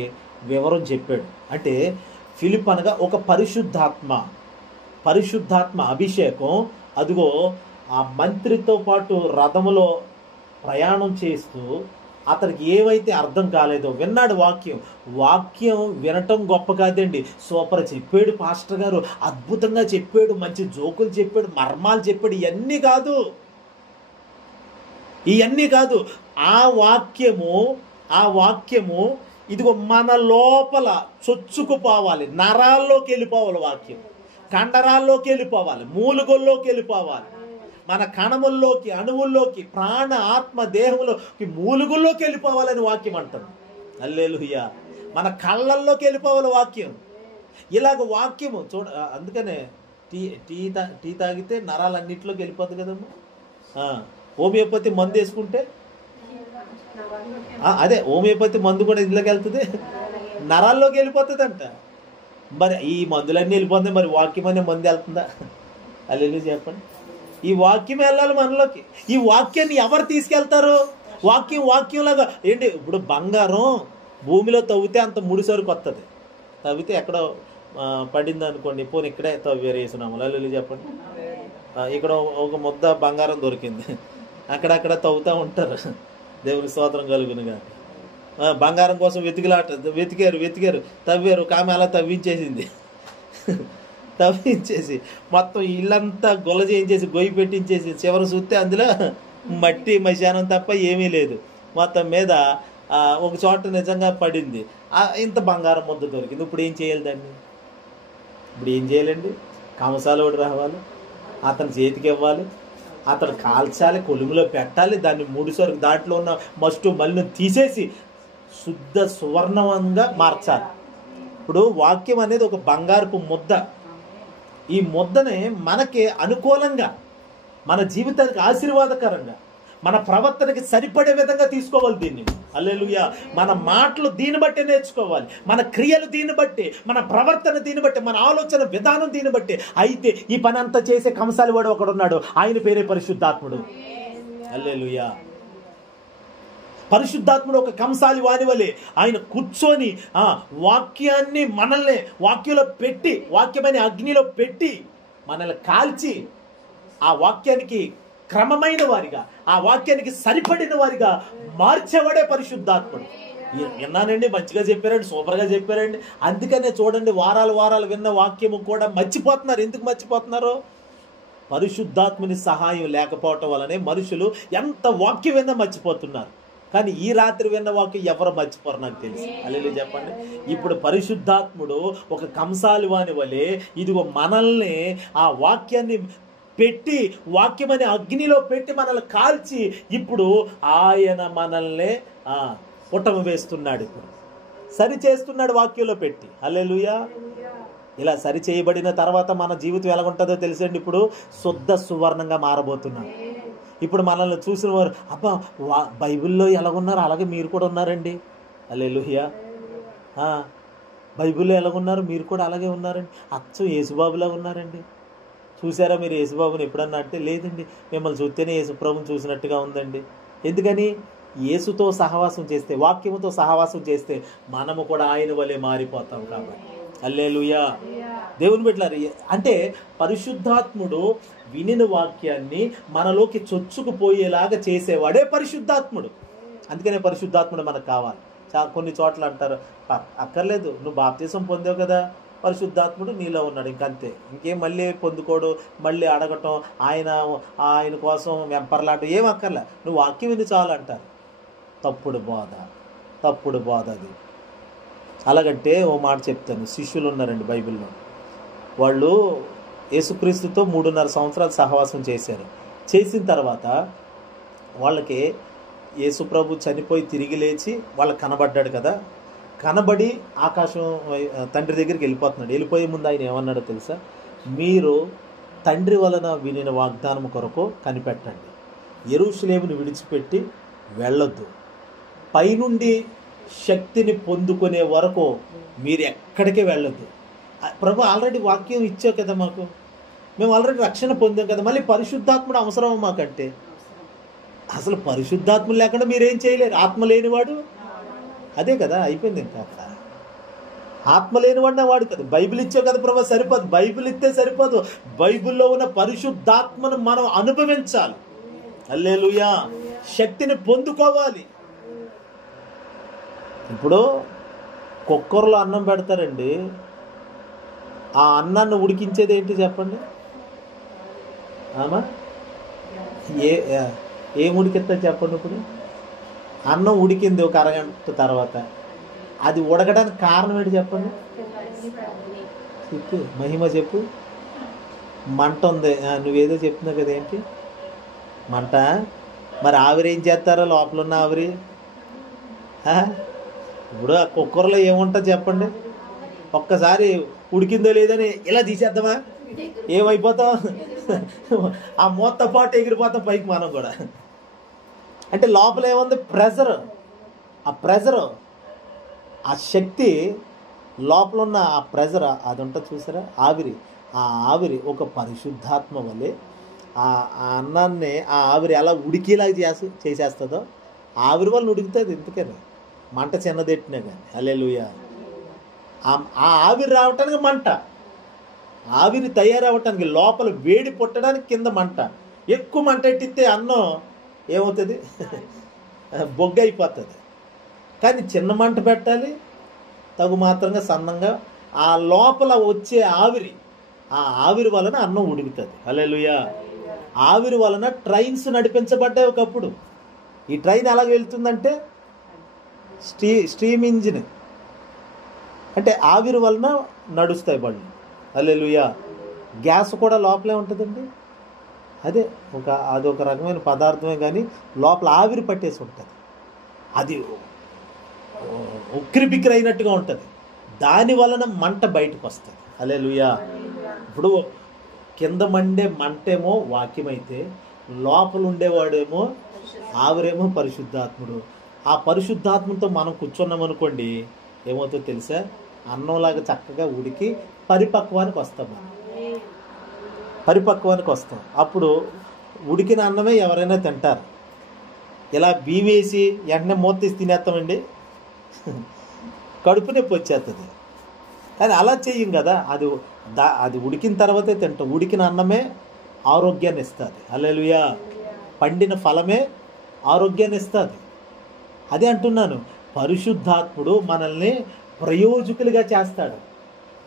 వివరం చెప్పాడు. అంటే ఫిలిప్ అనగా ఒక పరిశుద్ధాత్మ అభిషేకం. అదిగో ఆ మంత్రితో పాటు రథములో ప్రయాణం చేస్తూ అతనికి ఏవైతే అర్థం కాలేదో విన్నాడు. వాక్యం వినటం గొప్ప కాదండి. సూపర్ చెప్పాడు పాస్టర్ గారు, అద్భుతంగా చెప్పాడు, మంచి జోకులు చెప్పాడు, మర్మాలు చెప్పాడు, ఇవన్నీ కాదు. ఆ వాక్యము ఇదిగో మన లోపల చొచ్చుకుపోవాలి, నరాల్లోకి వెళ్ళిపోవాలి, వాక్యం కండరాల్లోకి వెళ్ళిపోవాలి, మూలుగోల్లోకి వెళ్ళిపోవాలి, మన కణముల్లోకి, అణువుల్లోకి, ప్రాణ ఆత్మ దేహంలోకి, మూలుగుల్లోకి వెళ్ళిపోవాలని వాక్యం అంటుంది. హల్లెలూయా. మన కళ్ళల్లోకి వెళ్ళిపోవాలి వాక్యం. ఇలాగ వాక్యము అందుకనే టీ తాగితే నరాలన్నింటిలోకి వెళ్ళిపోతుంది కదమ్మా. హోమియోపతి మందు వేసుకుంటే హోమియోపతి మందు కూడా ఇంట్లోకి వెళ్తుంది, నరాల్లోకి వెళ్ళిపోతుంది అంట. మరి ఈ మందులన్నీ వెళ్ళిపోతుంది, మరి వాక్యం అనే మందు వెళ్తుందా? హల్లెలూయా చెప్పండి. ఈ వాక్యం వెళ్ళాలి మనలోకి. ఈ వాక్యాన్ని ఎవరు తీసుకెళ్తారు? వాక్యంలాగా ఏంటి? ఇప్పుడు బంగారం భూమిలో తవ్వితే అంత ముడిసరికి వస్తుంది. తవ్వితే ఎక్కడో పడింది అనుకోండి, పోనీ ఇక్కడే తవ్వేరేసినాము. హల్లెలూయా చెప్పండి. ఇక్కడ ఒక ముద్ద బంగారం దొరికింది, అక్కడక్కడ తవ్వుతూ ఉంటారు. దేవుని స్తోత్రం కలుగునుగా. బంగారం కోసం వెతికారు, తవ్వారు. ఆమె అలా తవ్వించేసి మొత్తం ఇల్లంతా గొల్ల చేయించేసి గొయ్యి పెట్టించేసి చివరి చూస్తే అందులో మట్టి మశానం తప్ప ఏమీ లేదు. మొత్తం మీద ఒక చోట నిజంగా పడింది, ఇంత బంగారం ముద్ద దొరికింది. ఇప్పుడు ఏం చేయాలి దాన్ని? ఇప్పుడు ఏం చేయాలండి? కంసాలోడు రావాలి, అతని చేతికి ఇవ్వాలి, అతను కాల్చాలి, కొలుములో పెట్టాలి, దాన్ని ముడిసరికి దాంట్లో ఉన్న మస్టు మళ్ళీ తీసేసి శుద్ధ సువర్ణంగా మార్చాలి. ఇప్పుడు వాక్యం అనేది ఒక బంగారపు ముద్ద. ఈ ముద్దనే మనకి అనుకూలంగా, మన జీవితానికి ఆశీర్వాదకరంగా, మన ప్రవర్తనకి సరిపడే విధంగా తీసుకోవాలి దీన్ని. హల్లెలూయా. మన మాటలు దీన్ని బట్టి నేర్చుకోవాలి, మన క్రియలు దీన్ని బట్టి, మన ప్రవర్తన దీన్ని బట్టి, మన ఆలోచన విధానం దీన్ని బట్టి. అయితే ఈ పని అంతా చేసే కంసాలి వాడు ఒకడున్నాడు, ఆయన పేరే పరిశుద్ధాత్ముడు. హల్లెలూయా. పరిశుద్ధాత్ముడు ఒక కంసాలి వాని వలె ఆయన కూర్చొని వాక్యాన్ని మనల్ని వాక్యమైన అగ్నిలో పెట్టి మనల్ని కాల్చి ఆ వాక్యానికి క్రమమైన వారిగా, ఆ వాక్యానికి సరిపడిన వారిగా మార్చేవాడే పరిశుద్ధాత్ముడు. విన్నానండి, మంచిగా చెప్పారండి, సూపర్గా చెప్పారండి. అందుకనే చూడండి, వారాలు విన్న వాక్యము కూడా మర్చిపోతున్నారు. ఎందుకు మర్చిపోతున్నారు? పరిశుద్ధాత్ముని సహాయం లేకపోవటం వల్లనే మనుషులు ఎంత వాక్యం విన్నా మర్చిపోతున్నారు. కానీ ఈ రాత్రి విన్న వాక్యం ఎవరు మర్చిపోరు నాకు తెలుసు. హల్లెలూయా చెప్పండి. ఇప్పుడు పరిశుద్ధాత్ముడు ఒక కంసాలి వాని వలె ఇదిగో మనల్ని ఆ వాక్యాన్ని పెట్టి, వాక్యమనే అగ్నిలో పెట్టి మనల్ని కాల్చి ఇప్పుడు ఆయన మనల్ని పుటమ వేస్తున్నాడు, ఇప్పుడు సరి చేస్తున్నాడు వాక్యంలో పెట్టి. హల్లెలూయా. ఇలా సరి చేయబడిన తర్వాత మన జీవితం ఎలా ఉంటుందో తెలుసండి. ఇప్పుడు శుద్ధ సువర్ణంగా మారబోతున్నాం. ఇప్పుడు మనల్ని చూసిన వారు అబ్బా బైబిల్లో ఎలాగున్నారు అలాగే మీరు కూడా ఉన్నారండి. హల్లెలూయా. బైబిల్లో ఎలాగున్నారు మీరు కూడా అలాగే ఉన్నారండి. అచ్చం యేసుబాబులా ఉన్నారండి. చూసారా మీరు యేసుబాబుని ఎప్పుడన్నా అంటే లేదండి, మిమ్మల్ని చూస్తేనే యేసుప్రభుని చూసినట్టుగా ఉందండి. ఎందుకని? యేసుతో సహవాసం చేస్తే, వాక్యముతో సహవాసం చేస్తే మనము కూడా ఆయన వలె మారిపోతాం కాబట్టి. హల్లెలూయా. దేవుని బిడ్డలారా, అంటే పరిశుద్ధాత్ముడు వినిన వాక్యాన్ని మనలోకి చొచ్చుకుపోయేలాగా చేసేవాడే పరిశుద్ధాత్ముడు. అందుకనే పరిశుద్ధాత్ముడు మనకు కావాలి. కొన్ని చోట్ల అంటారు అక్కర్లేదు, నువ్వు బాప్తిసం పొందావు కదా, పరిశుద్ధాత్ముడు నీలో ఉన్నాడు, ఇంకంతే, ఇంకేం మళ్ళీ పొందుకోడు, మళ్ళీ అడగటం, ఆయన కోసం వెంపర్లాటం ఏం అక్కర్లే, నువ్వు వాక్యం విని చాలు అంటారు. తప్పుడు బోధ అది. అలాగంటే ఓ మాట చెప్తాను. శిష్యులు ఉన్నారండి బైబిల్లో, వాళ్ళు యేసుక్రీస్తుతో 3.5 సంవత్సరాలు సహవాసం చేశారు. చేసిన తర్వాత వాళ్ళకి యేసుప్రభు చనిపోయి తిరిగి లేచి వాళ్ళకి కనబడ్డాడు కదా. కనబడి ఆకాశం తండ్రి దగ్గరికి వెళ్ళిపోతున్నాడు. వెళ్ళిపోయే ముందు ఆయన ఏమన్నాడో తెలుసా? మీరు తండ్రి వలన వినిన వాగ్దానం కొరకు కనిపెట్టండి, యెరూషలేమును విడిచిపెట్టి వెళ్ళొద్దు, పైనుండి శక్తిని పొందుకునే వరకు మీరు ఎక్కడికి వెళ్ళొద్దు. ప్రభు ఆల్రెడీ వాక్యం ఇచ్చావు కదా మాకు, మేము ఆల్రెడీ రక్షణ పొందాం కదా, మళ్ళీ పరిశుద్ధాత్ముడు అవసరం మాకంటే. అసలు పరిశుద్ధాత్మ లేకుండా మీరేం చేయలేరు. ఆత్మ లేనివాడు అదే కదా, అయిపోయింది. ఇంకా అక్కడ ఆత్మ లేనివాడిన వాడు కదా. బైబిల్ ఇచ్చావు కదా ప్రభు, సరిపోదు. బైబిల్ ఇస్తే సరిపోదు, బైబిల్లో ఉన్న పరిశుద్ధాత్మను మనం అనుభవించాలి. హల్లెలూయా. శక్తిని పొందుకోవాలి. ఇప్పుడు కుక్కర్లో అన్నం పెడతారండి, ఆ అన్నాన్ని ఉడికించేది ఏంటి చెప్పండి? ఏం ఉడికిస్తుంది చెప్పండి? ఇప్పుడు అన్నం ఉడికింది ఒక అరగంట తర్వాత, అది ఉడకడానికి కారణం ఏంటి చెప్పండి? చెప్పు మహిమ, చెప్పు. మంట ఉంది, నువ్వేదో చెప్తున్నావు కదా, ఏంటి మంట? మరి ఆవిరి ఏం చేస్తారో లోపల ఉన్న ఆవిరి? ఇప్పుడు ఆ కుక్కర్లో ఏముంటుంది చెప్పండి? ఒక్కసారి ఉడికిందో లేదని ఇలా తీసేద్దామా, ఏమైపోతాం? ఆ మూత పాటు ఎగిరిపోతాం పైకి మనం కూడా. అంటే లోపల ఏముంది? ప్రెజర్. ఆ ప్రెజర్, ఆ శక్తి లోపల ఉన్న ఆ ప్రెజర్ అది ఉంటుంది చూసారా, ఆవిరి. ఆ ఆవిరి ఒక పరిశుద్ధాత్మ వల్లే ఆ అన్నాన్ని ఆ ఆవిరి ఎలా ఉడికేలాగా చేసేస్తుందో ఆవిరి వల్ల ఉడుకుతుంది. ఎందుకని? మంట చిన్నదెట్టినా కానీ. హల్లెలూయా. ఆ ఆవిరి రావటానికి మంట, ఆవిరి తయారవటానికి, లోపల వేడి పుట్టడానికి కింద మంట. ఎక్కువ మంట ఎట్టిస్తే అన్నం ఏమవుతుంది? బొగ్గ అయిపోతుంది. కానీ చిన్న మంట పెట్టాలి, తగు మాత్రంగా సన్నంగా. ఆ లోపల వచ్చే ఆవిరి, ఆ ఆవిరి వలన అన్నం ఉడుకుతుంది. హల్లెలూయా. ఆవిరి వలన ట్రైన్స్ నడిపించబడ్డాయి ఒకప్పుడు. ఈ ట్రైన్ ఎలాగ వెళ్తుందంటే స్టీమ్ ఇంజిన్, అంటే ఆవిరి వలన నడుస్తాయి బళ్ళు. హల్లెలూయా. గ్యాస్ కూడా లోపలే ఉంటుందండి. అదొక రకమైన పదార్థమే, కానీ లోపల ఆవిరి పట్టేసి ఉంటుంది. అది ఉక్కిరి బిక్కిరి అయినట్టుగా ఉంటుంది. దాని వలన మంట బయటకు వస్తుంది. హల్లెలూయా. ఇప్పుడు కింద మండే మంటేమో వాక్యమైతే, లోపల ఉండేవాడేమో ఆవిరేమో పరిశుద్ధాత్ముడు. ఆ పరిశుద్ధాత్మతో మనం కూర్చున్నాం అనుకోండి, ఏమవుతుందో తెలుసా? అన్నంలాగా చక్కగా ఉడికి పరిపక్వానికి వస్తాం. అప్పుడు ఉడికిన అన్నమే ఎవరైనా తింటారు. ఇలా బీవేసి వెంటనే మూతీసి తినేస్తామండి, కడుపు నొప్పి వచ్చేస్తుంది. కానీ అలా చెయ్యం కదా, అది ఉడికిన తర్వాతే తింటాం. ఉడికిన అన్నమే ఆరోగ్యాన్ని ఇస్తుంది. హల్లెలూయా. పండిన ఫలమే ఆరోగ్యాన్ని ఇస్తుంది. అదే అంటున్నాను, పరిశుద్ధాత్ముడు మనల్ని ప్రయోజకులుగా చేస్తాడు,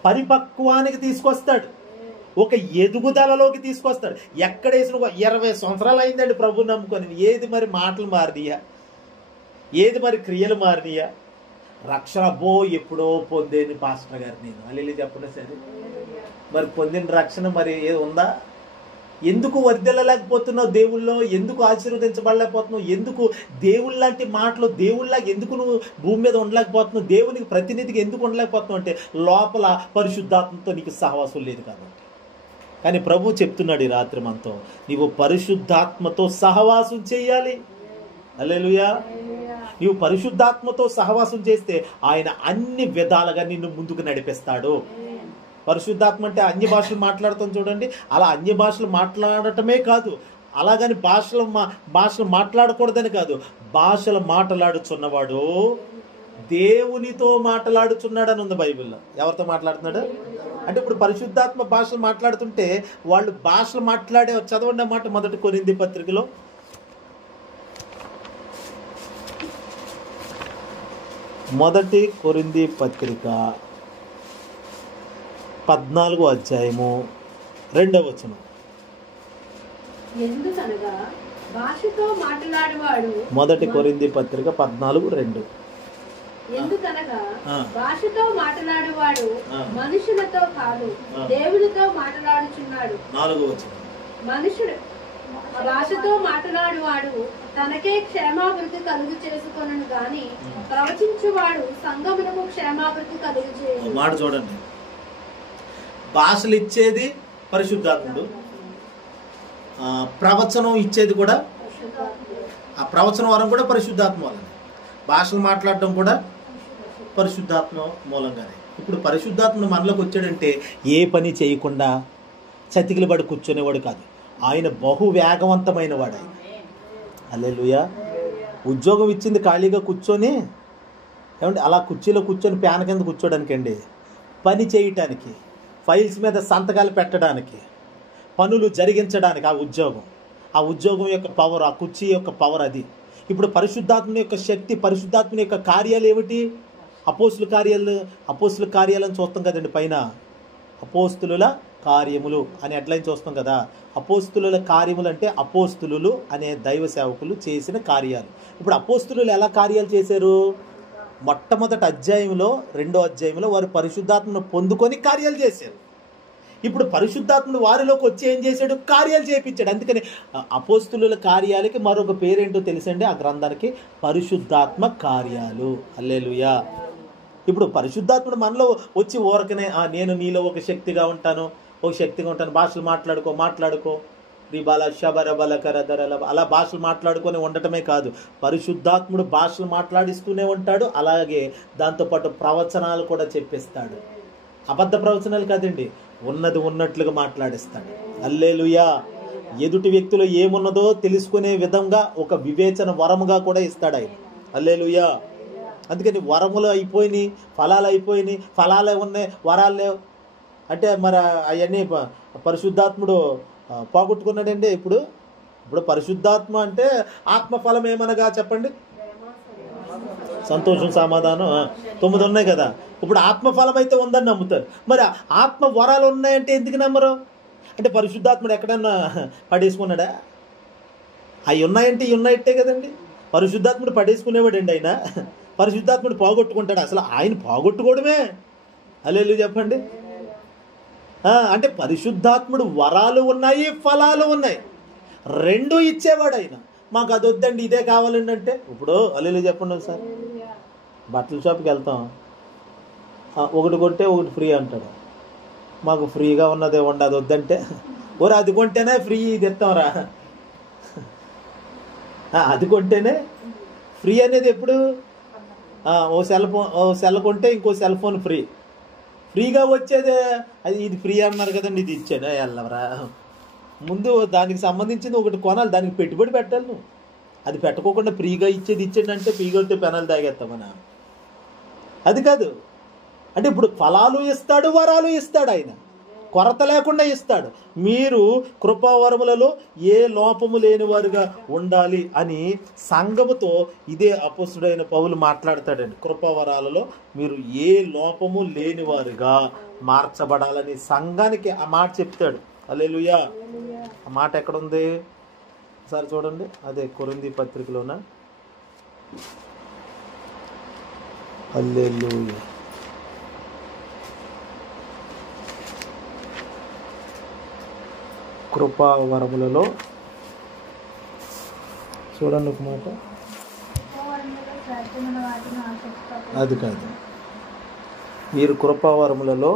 పరిపక్వానికి తీసుకొస్తాడు, ఒక ఎదుగుదలలోకి తీసుకొస్తాడు. ఎక్కడేసిన 20 సంవత్సరాలు అయిందండి ప్రభు నమ్ముకొని, ఏది మరి మాటలు మారినయా, ఏది మరి క్రియలు మారినయా? రక్షణ ఎప్పుడో పొందేని పాస్టర్ గారు నేను అల్లి చెప్పండి సరే. మరి పొందిన రక్షణ మరి ఏది ఉందా? ఎందుకు వర్ధిల్లలేకపోతున్నావు దేవుళ్ళో, ఎందుకు ఆశీర్వదించబడలేకపోతున్నావు, ఎందుకు దేవుళ్ళ లాంటి మాటలు దేవుళ్ళలాగా ఎందుకు నువ్వు భూమి మీద ఉండలేకపోతున్నావు, దేవునికి ప్రతినిధిగా ఎందుకు ఉండలేకపోతున్నావు అంటే లోపల పరిశుద్ధాత్మతో నీకు సహవాసం లేదు కాబట్టి. కానీ ప్రభు చెప్తున్నాడు ఈ రాత్రి మనతో, నీవు పరిశుద్ధాత్మతో సహవాసం చేయాలి. హల్లెలూయా. నీవు పరిశుద్ధాత్మతో సహవాసం చేస్తే ఆయన అన్ని విధాలుగా నిన్ను ముందుకు నడిపిస్తాడు. పరిశుద్ధాత్మ అంటే అన్య భాషలు మాట్లాడతాం చూడండి, అలా అన్య భాషలు మాట్లాడటమే కాదు, అలాగని భాషలు మాట్లాడకూడదని కాదు, భాషలు మాట్లాడుచున్నవాడు దేవునితో మాట్లాడుచున్నాడు అని ఉంది బైబిల్లో. ఎవరితో మాట్లాడుతున్నాడు అంటే ఇప్పుడు పరిశుద్ధాత్మ భాషలు మాట్లాడుతుంటే వాళ్ళు భాషలు మాట్లాడే చదవండి అన్నమాట. మొదటి కొరింథీ పత్రికలో 14వ అధ్యాయము 2వ వచనం. ఎందుకనగా భాషతో మాట్లాడేవాడు, మొదటి కొరింథీ పత్రిక 14:2. ఎందుకనగా భాషతో మాట్లాడేవాడు మనుషులతో కాదు దేవునితో మాట్లాడుచున్నాడు. 4వ వచనం. మనుషుడు భాషతో మాట్లాడేవాడు తనకే క్షేమాభివృద్ధి కలుగు చేసుకొనను గాని ప్రవచించువాడు సంఘమునకు క్షేమాభివృద్ధి కలుగు చేయు. మాట చూడండి, భాషలు ఇచ్చేది పరిశుద్ధాత్ముడు, ప్రవచనం ఇచ్చేది కూడా ఆ ప్రవచన వరం కూడా పరిశుద్ధాత్మ వల్లనే, భాషలు మాట్లాడడం కూడా పరిశుద్ధాత్మ మూలంగానే. ఇప్పుడు పరిశుద్ధాత్మ మనలోకి వచ్చాడంటే ఏ పని చేయకుండా చతికిలు పడి కూర్చునేవాడు కాదు, ఆయన బహు వేగవంతమైన వాడు. ఆయన హల్లెలూయా. ఉద్యోగం ఇచ్చింది ఖాళీగా కూర్చొని ఏమంటే అలా కుర్చీలో కూర్చొని ప్యాన్ కింద కూర్చోడానికి అండి, పని చేయటానికి, ఫైల్స్ మీద సంతకాలు పెట్టడానికి, పనులు జరిగించడానికి ఆ ఉద్యోగం యొక్క పవర్, ఆ కుర్చీ యొక్క పవర్ అది. ఇప్పుడు పరిశుద్ధాత్మ యొక్క శక్తి, పరిశుద్ధాత్మ యొక్క కార్యాలు ఏమిటి? అపోస్తుల కార్యాలను చూస్తాం కదండి పైన, అపోస్తుల కార్యములు అని హెడ్లైన్ చూస్తాం కదా. అపోస్తుల కార్యములు అంటే అపోస్తులు అనే దైవ సేవకులు చేసిన కార్యాలు. ఇప్పుడు అపోస్తులు ఎలా కార్యాలు చేశారు? మొట్టమొదటి అధ్యాయంలో 2వ అధ్యాయంలో వారు పరిశుద్ధాత్మను పొందుకొని కార్యాలు చేశారు. ఇప్పుడు పరిశుద్ధాత్ముడు వారిలోకి వచ్చి ఏం చేశాడు? కార్యాలు చేయించాడు. అందుకని అపోస్తుల కార్యాలకి మరొక పేరేంటో తెలుసండి ఆ గ్రంథానికి? పరిశుద్ధాత్మ కార్యాలు. హల్లెలూయా. ఇప్పుడు పరిశుద్ధాత్ముడు మనలో వచ్చి ఊరకనే నేను నీలో ఒక శక్తిగా ఉంటాను, భాషలు మాట్లాడుకో రిబాల శబరబల కరదరల అలా భాషలు మాట్లాడుకొని ఉండటమే కాదు, పరిశుద్ధాత్ముడు భాషలు మాట్లాడిస్తూనే ఉంటాడు. అలాగే దాంతోపాటు ప్రవచనాలు కూడా చెప్పిస్తాడు. అబద్ధ ప్రవచనాలు కాదండి, ఉన్నది ఉన్నట్లుగా మాట్లాడిస్తాడు. హల్లెలూయా. ఎదుటి వ్యక్తిలో ఏమున్నదో తెలుసుకునే విధంగా ఒక వివేచన వరముగా కూడా ఇస్తాడు ఆయన. హల్లెలూయా. అందుకని వరములు అయిపోయినాయి, ఫలాలు అయిపోయినాయి, ఫలాలే ఉన్నాయి, వరాలు లేవు అంటే మరి అవన్నీ పరిశుద్ధాత్ముడు పోగొట్టుకున్నాడండి. ఇప్పుడు పరిశుద్ధాత్మ అంటే ఆత్మఫలం ఏమనగా చెప్పండి? సంతోషం, సమాధానం, 9 ఉన్నాయి కదా. ఇప్పుడు ఆత్మఫలం అయితే ఉందని నమ్ముతారు. మరి ఆత్మ వరాలు ఉన్నాయంటే ఎందుకు నమ్మరు? అంటే పరిశుద్ధాత్ముడు ఎక్కడన్నా పడేసుకున్నాడా? అవి ఉన్నాయంటే ఇవి ఉన్నట్టే కదండి. పరిశుద్ధాత్ముడు పడేసుకునేవాడండి ఆయన. పరిశుద్ధాత్ముడు పోగొట్టుకుంటాడు? అసలు ఆయన పోగొట్టుకోవడమే. హల్లెలూయా చెప్పండి. అంటే పరిశుద్ధాత్ముడు వరాలు ఉన్నాయి, ఫలాలు ఉన్నాయి, 2 ఇచ్చేవాడు ఆయన. మాకు అది వద్దండి, ఇదే కావాలండి అంటే ఇప్పుడు హల్లెలూయా చెప్పండి. ఒకసారి బట్టల షాప్కి వెళ్తాం, ఒకటి కొంటే ఒకటి ఫ్రీ అంటాడు. మాకు ఫ్రీగా ఉన్నదే ఉండి అది వద్దంటే, ఓరే అది కొంటేనే ఫ్రీ ఇది ఇస్తాంరా, అది కొంటేనే ఫ్రీ అనేది ఎప్పుడు? ఓ సెల్ కొంటే ఇంకో సెల్ ఫోన్ ఫ్రీగా వచ్చేదే. అది ఇది ఫ్రీ అన్నారు కదండి, ఇది ఇచ్చాను వెళ్ళవరా. ముందు దానికి సంబంధించింది ఒకటి కొనాలి, దానికి పెట్టుబడి పెట్టాలి. నువ్వు అది పెట్టుకోకుండా ఫ్రీగా ఇచ్చేది అంటే ఫ్రీగా వస్తే పెనాలు తాగేస్తామనా? అది కాదు. అంటే ఇప్పుడు ఫలాలు ఇస్తాడు, వరాలు ఇస్తాడు ఆయన, కొరత లేకుండా ఇస్తాడు. మీరు కృపావరములలో ఏ లోపము లేని వారుగా ఉండాలి అని సంఘముతో ఇదే అపోస్తుడైన పౌలు మాట్లాడతాడండి. కృపావరాలలో మీరు ఏ లోపము లేని వారుగా మార్చబడాలని సంఘానికి ఆ మాట చెప్తాడు. హల్లెలూయా. ఆ మాట ఎక్కడుంది ఒకసారి చూడండి. అదే కొరింథీ పత్రికలోన. హల్లెలూయా. కృపావరములలో చూడండి ఒక మాట, అది కాదు, మీరు కృపావరములలో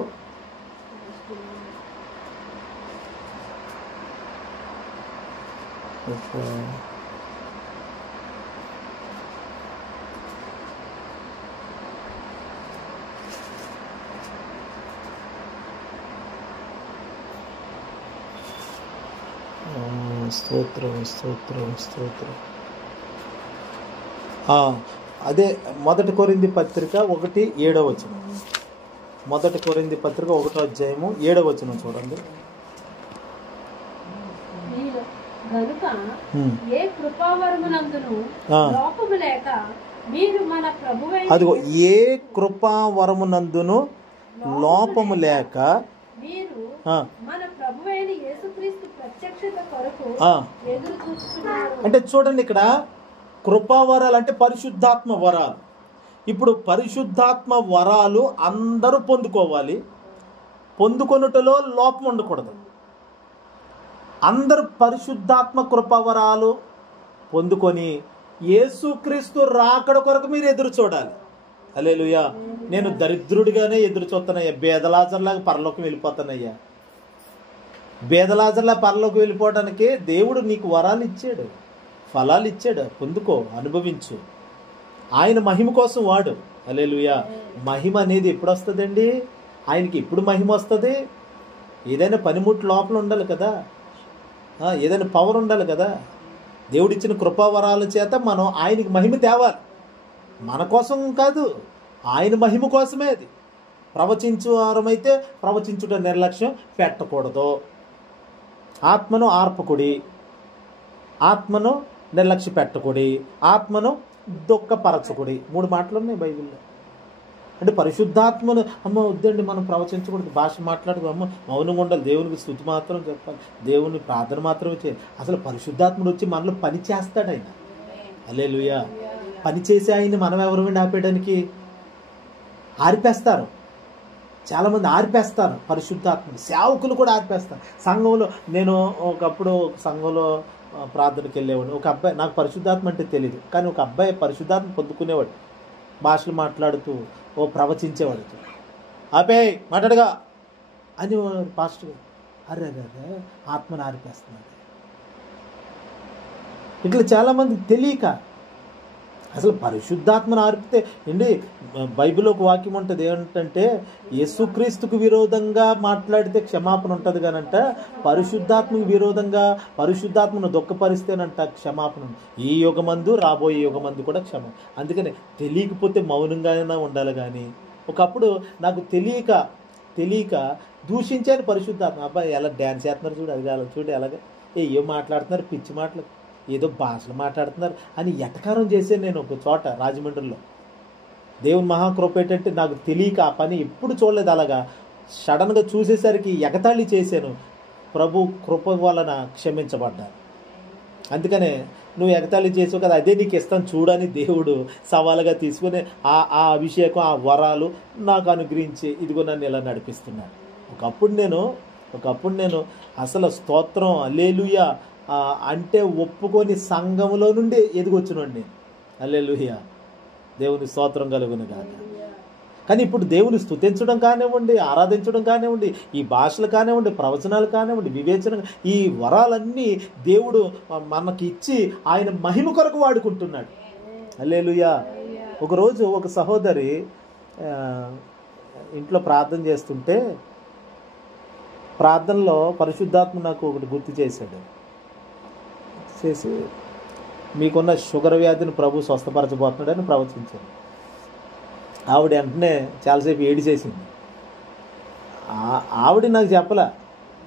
స్తోత్రం స్తోత్రం స్తోత్రం. అదే 1 కొరింథీ పత్రిక 1:7. 1 కొరింథీ పత్రిక 1:7 చూడండి. గనుక ఏ కృపావరమునందును లోపము లేక మీరు మన ప్రభువైన, అదిగో ఏ కృపావరమునందును లోపము లేక మీరు మన ప్రభువైన యేసుక్రీస్తు ప్రత్యక్షత కొరకు ఎదురు చూస్తున్నారు. అంటే చూడండి, ఇక్కడ కృపావరాలు అంటే పరిశుద్ధాత్మ వరాలు. ఇప్పుడు పరిశుద్ధాత్మ వరాలు అందరూ పొందుకోవాలి. పొందుకొనుటలో లోపం ఉండకూడదు. అందరూ పరిశుద్ధాత్మ కృపావరాలు పొందుకొని యేసుక్రీస్తు రాకడ కొరకు మీరు ఎదురు చూడాలి. హల్లెలూయా. నేను దరిద్రుడిగానే ఎదురు చూస్తానయ్యా, బేదలాజర్లాగా పరలోకం వెళ్ళిపోతానయ్యా. బేదలాజర్లా పరలోకం వెళ్ళిపోవడానికి దేవుడు నీకు వరాలు ఇచ్చాడు, ఫలాలు ఇచ్చాడు. పొందుకో, అనుభవించు. ఆయన మహిమ కోసం వాడు. హల్లెలూయా. మహిమ అనేది ఎప్పుడు వస్తుందండి? ఆయనకి ఎప్పుడు మహిమ వస్తుంది? ఏదైనా పనిముట్టు లోపల ఉండాలి కదా, ఏదైనా పవర్ ఉండాలి కదా. దేవుడిచ్చిన కృపావరాల చేత మనం ఆయనకి మహిమ తేవాలి. మన కోసం కాదు, ఆయన మహిమ కోసమే. అది ప్రవచించు వారమైతే ప్రవచించుట నిర్లక్ష్యం పెట్టకూడదు. ఆత్మను ఆర్పకుడి, ఆత్మను నిర్లక్ష్య పెట్టకుడి, ఆత్మను దుఃఖపరచకుడి. 3 మాటలు ఉన్నాయి బైబిల్లో. అంటే పరిశుద్ధాత్మను అమ్మ వద్దండి మనం ప్రవచించకూడదు, భాష మాట్లాడదు, అమ్మ మౌనంగా ఉండాలి, దేవునికి స్తుతి మాత్రం చెప్పాలి, దేవుని ప్రార్థన మాత్రమే చేయాలి. అసలు పరిశుద్ధాత్ముడు వచ్చి మనలో పని చేస్తాడు ఆయన. హల్లెలూయా. పని చేసి ఆయన్ని మనం ఎవరు ఆపేయడానికి? ఆర్పేస్తారు చాలామంది, ఆర్పేస్తారు పరిశుద్ధాత్మని. సేవకులు కూడా ఆర్పేస్తారు. సంఘంలో నేను ఒకప్పుడు సంఘంలో ప్రార్థనకి వెళ్ళేవాడు. ఒక అబ్బాయి, నాకు పరిశుద్ధాత్మ అంటే తెలియదు, కానీ ఒక అబ్బాయి పరిశుద్ధాత్మ పొందుకునేవాడు. భాషలు మాట్లాడుతూ ప్రవచించేవాడు. ఆపే మాట్లాడగా అని పాస్టర్ అరే ఆత్మను ఆరిపేస్తున్నాడు. ఇట్లా చాలామంది తెలియక అసలు పరిశుద్ధాత్మను ఆర్పితే ఏంటి, బైబిల్లో ఒక వాక్యం ఉంటుంది ఏంటంటే, యేసుక్రీస్తుకు విరోధంగా మాట్లాడితే క్షమాపణ ఉంటుంది కానంట, పరిశుద్ధాత్మకు విరోధంగా పరిశుద్ధాత్మను దుఃఖపరిస్తేనంట క్షమాపణ. ఈ యుగమందు రాబోయే యుగమందు కూడా క్షమ. అందుకని తెలియకపోతే మౌనంగానే ఉండాలి. కానీ ఒకప్పుడు నాకు తెలియక దూషించాను పరిశుద్ధాత్మ. అబ్బాయి ఎలా డ్యాన్స్ చేస్తున్నారు చూడు, అది కాదు చూడు, ఎలాగ ఏం మాట్లాడుతున్నారు, పిచ్చి మాటలు, ఏదో భాషలు మాట్లాడుతున్నారు అని ఎటకారం చేశాను నేను ఒక చోట రాజమండ్రిలో. దేవుని మహాకృప ఏంటంటే నాకు తెలియక ఆ పని ఎప్పుడు చూడలేదు. అలాగా సడన్గా చూసేసరికి ఎగతాళి చేశాను. ప్రభు కృప వలన క్షమించబడ్డాను. అందుకనే నువ్వు ఎగతాళి చేసావు కదా, అదే నీకు ఇస్తాను చూడని దేవుడు సవాలుగా తీసుకుని ఆ అభిషేకం, ఆ వరాలు నాకు అనుగ్రహించి ఇదిగో నన్ను ఇలా నడిపిస్తున్నాడు. ఒకప్పుడు నేను అసలు స్తోత్రం హల్లెలూయా అంటే ఒప్పుకొని సంఘములో నుండి ఎదిగొచ్చినండి నేను. హల్లెలూయా. దేవుని స్తోత్రం కలుగును గాక. కానీ ఇప్పుడు దేవుని స్తుతించడం కానివ్వండి, ఆరాధించడం కానివ్వండి, ఈ భాషలు కానివ్వండి, ప్రవచనాలు కానివ్వండి, వివేచన, ఈ వరాలన్నీ దేవుడు మనకి ఇచ్చి ఆయన మహిమ కొరకు వాడుకుంటున్నాడు. హల్లెలూయా. ఒకరోజు ఒక సహోదరి ఇంట్లో ప్రార్థన చేస్తుంటే ప్రార్థనలో పరిశుద్ధాత్మ నాకు ఒకటి గుర్తు చేశాడు. చేసి మీకున్న షుగర్ వ్యాధిని ప్రభు స్వస్థపరచబోతున్నాడని ప్రవచించారు. ఆవిడ వెంటనే చాలాసేపు ఏడి చేసింది. ఆవిడ నాకు చెప్పలే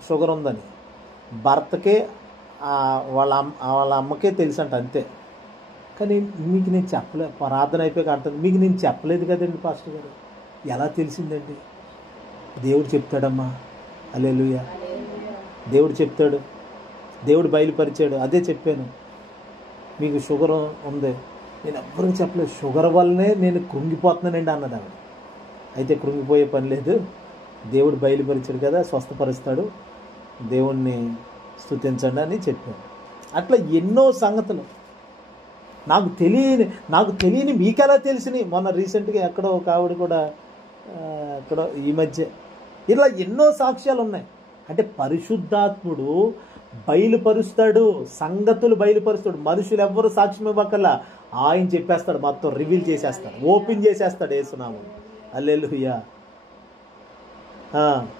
షుగర్ ఉందని, భర్తకే వాళ్ళ అమ్మకే తెలుసంట అంతే. కానీ మీకు నేను చెప్పలేదు, ప్రార్థన అయిపోయాక అంటుంది, మీకు నేను చెప్పలేదు కదండి పాస్టర్ గారు, ఎలా తెలిసిందండి? దేవుడు చెప్తాడమ్మా. హల్లెలూయా. దేవుడు చెప్తాడు, దేవుడు బయలుపరిచాడు, అదే చెప్పాను. మీకు షుగర్ ఉంది, నేను ఎవ్వరికి చెప్పలేదు, షుగర్ వల్లనే నేను కృంగిపోతున్నానండి అన్నది ఆవిడ. అయితే కృంగిపోయే పని లేదు, దేవుడు బయలుపరిచాడు కదా, స్వస్థపరుస్తాడు, దేవుణ్ణి స్తుతించండి అని చెప్పాను. అట్లా ఎన్నో సంగతులు నాకు తెలియని మీకెలా తెలిసినాయి. మొన్న రీసెంట్గా ఎక్కడో ఒక ఆవిడ కూడా ఎక్కడో ఈ మధ్య ఇలా ఎన్నో సాక్ష్యాలు ఉన్నాయి. అంటే పరిశుద్ధాత్ముడు బయలుపరుస్తాడు, సంగతులు బయలుపరుస్తాడు. మనుషులు ఎవ్వరు సాక్ష్యం ఇవ్వకల్లా ఆయన చెప్పేస్తాడు, మొత్తం రివీల్ చేసేస్తాడు, ఓపెన్ చేసేస్తాడు యేసునామం. హల్లెలూయా.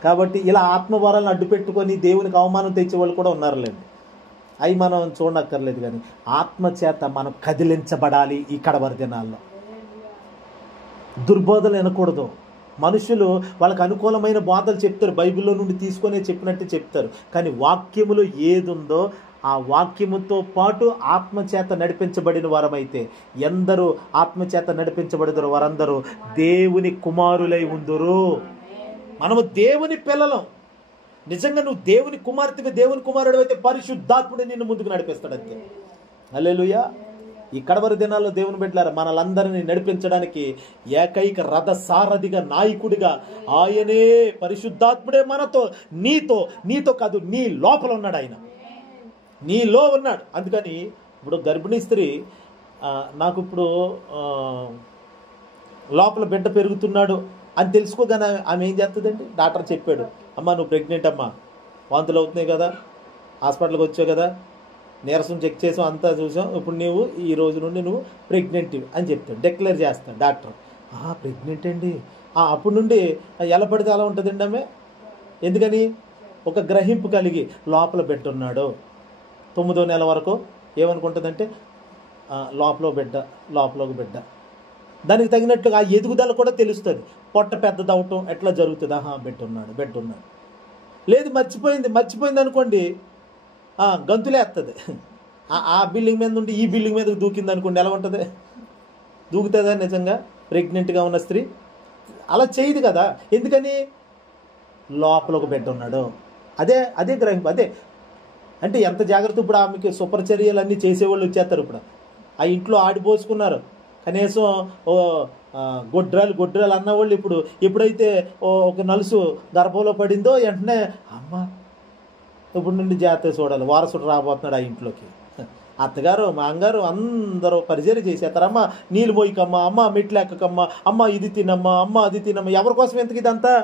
కాబట్టి ఇలా ఆత్మవరాలను అడ్డు పెట్టుకొని దేవునికి అవమానం తెచ్చేవాళ్ళు కూడా ఉన్నారులేండి. అవి మనం చూడక్కర్లేదు. కానీ ఆత్మచేత మనం కదిలించబడాలి. ఈ కడవరి దినాల్లో దుర్బోధలు వినకూడదు. మనుషులు వాళ్ళకి అనుకూలమైన బోధలు చెప్తారు, బైబిల్లో నుండి తీసుకొని చెప్పినట్టు చెప్తారు. కానీ వాక్యములో ఏదుందో ఆ వాక్యముతో పాటు ఆత్మచేత నడిపించబడిన వారమైతే, ఎందరూ ఆత్మచేత నడిపించబడిన వారందరూ దేవుని కుమారులై ఉందురు. మనము దేవుని పిల్లలం. నిజంగా నువ్వు దేవుని కుమార్తెవి, దేవుని కుమారుడు అయితే పరిశుద్ధాత్ముడు నిన్ను ముందుకు నడిపిస్తాడు అంతే. హల్లెలూయా. ఈ కడవరి దినాల్లో దేవుని బిడ్డలారా, మనలందరినీ నడిపించడానికి ఏకైక రథ సారథిగా, నాయకుడిగా ఆయనే, పరిశుద్ధాత్ముడే మనతో, నీతో కాదు, నీ లోపల ఉన్నాడు. ఆయన నీలో ఉన్నాడు. అందుకని ఇప్పుడు గర్భిణీ స్త్రీ, నాకు ఇప్పుడు లోపల బిడ్డ పెరుగుతున్నాడు అని తెలుసుకోగానే ఆమె ఏం చేస్తుందండి? డాక్టర్ చెప్పాడు, అమ్మ నువ్వు ప్రెగ్నెంట్ అమ్మా, వాంతులు అవుతున్నాయి కదా, హాస్పిటల్కి వచ్చావు కదా, నీరసం చెక్ చేసాం, అంతా చూసాం, ఇప్పుడు నువ్వు ఈ రోజు నుండి నువ్వు ప్రెగ్నెంట్ అని చెప్తాడు, డిక్లేర్ చేస్తాడు డాక్టర్. ప్రెగ్నెంట్ అండి. అప్పటి నుండి ఎలా పడితే అలా ఉంటుందండి ఆమె. ఎందుకని? ఒక గ్రహింపు కలిగి లోపల బిడ్డ ఉన్నాడు. 9వ నెల వరకు ఏమనుకుంటుందంటే లోపల బిడ్డ. దానికి తగినట్టుగా ఆ ఎదుగుదల కూడా తెలుస్తుంది. పొట్ట పెద్దదవటం ఎట్లా జరుగుతుంది? బిడ్డ ఉన్నాడు. లేదు మర్చిపోయింది అనుకోండి, గంతులేస్తుంది. ఆ బిల్డింగ్ మీద నుండి ఈ బిల్డింగ్ మీద దూకింది అనుకోండి, ఎలా ఉంటుంది? దూకుతుందా నిజంగా ప్రెగ్నెంట్గా ఉన్న స్త్రీ? అలా చేయదు కదా. ఎందుకని? లోపల ఒక బిడ్డ ఉన్నాడు. అదే గ్రహింపు. అదే అంటే ఎంత జాగ్రత్త. ఇప్పుడు ఆమెకి సుపరిచర్యలు అన్నీ చేసేవాళ్ళు వచ్చేస్తారు. ఇప్పుడు ఆ ఇంట్లో ఆడిపోసుకున్నారు. కనీసం గొడ్రాలు అన్నవాళ్ళు ఇప్పుడు ఎప్పుడైతే ఒక నలుసు గర్భంలో పడిందో వెంటనే అమ్మ ఇప్పుడు నుండి జాగ్రత్త చూడాలి, వారసుడు రాబోతున్నాడు ఆ ఇంట్లోకి. అత్తగారు మాంగారు అందరూ పరిచర్య చేసేస్తారు. అమ్మ నీళ్ళు పోయికమ్మా, అమ్మ మెట్లు ఎక్కకమ్మా, అమ్మ ఇది తినమ్మా, అమ్మ అది తినమ్మా. ఎవరి కోసం ఎందుకు ఇదంతా?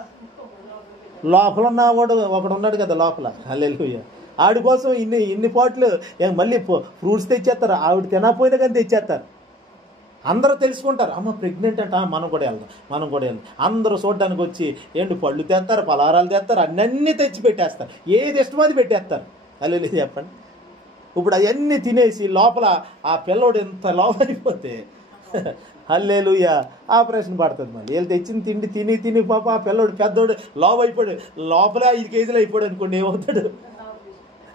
లోపల ఉన్నవాడు ఒకడు ఉన్నాడు కదా లోపల. హల్లెలూయా. ఆడి కోసం ఇన్ని పాటలు. మళ్ళీ ఫ్రూట్స్ తెచ్చేస్తారు, ఆవిడ తినకపోయినా కానీ తెచ్చేస్తారు. అందరూ తెలుసుకుంటారు, అమ్మ ప్రెగ్నెంట్ అంట, మనం కూడా వెళ్దాం. అందరూ చూడడానికి వచ్చి ఏంటి పళ్ళు తెస్తారు, పలహారాలు తెస్తారు, అన్నీ తెచ్చి పెట్టేస్తారు. ఏది ఇష్టమో అది పెట్టేస్తారు. హల్లెలూయా చెప్పండి. ఇప్పుడు అవన్నీ తినేసి లోపల ఆ పిల్లోడు ఎంత లోప అయిపోతే హల్లెలూయా ఆపరేషన్ పడుతుంది. మళ్ళీ వీళ్ళు తెచ్చిన తిండి తిని పాప ఆ పిల్లోడు పెద్దోడు లోప అయిపోయాడు. లోపల 5 కేజీలు అయిపోయాడు అనుకోండి, ఏమవుతాడు?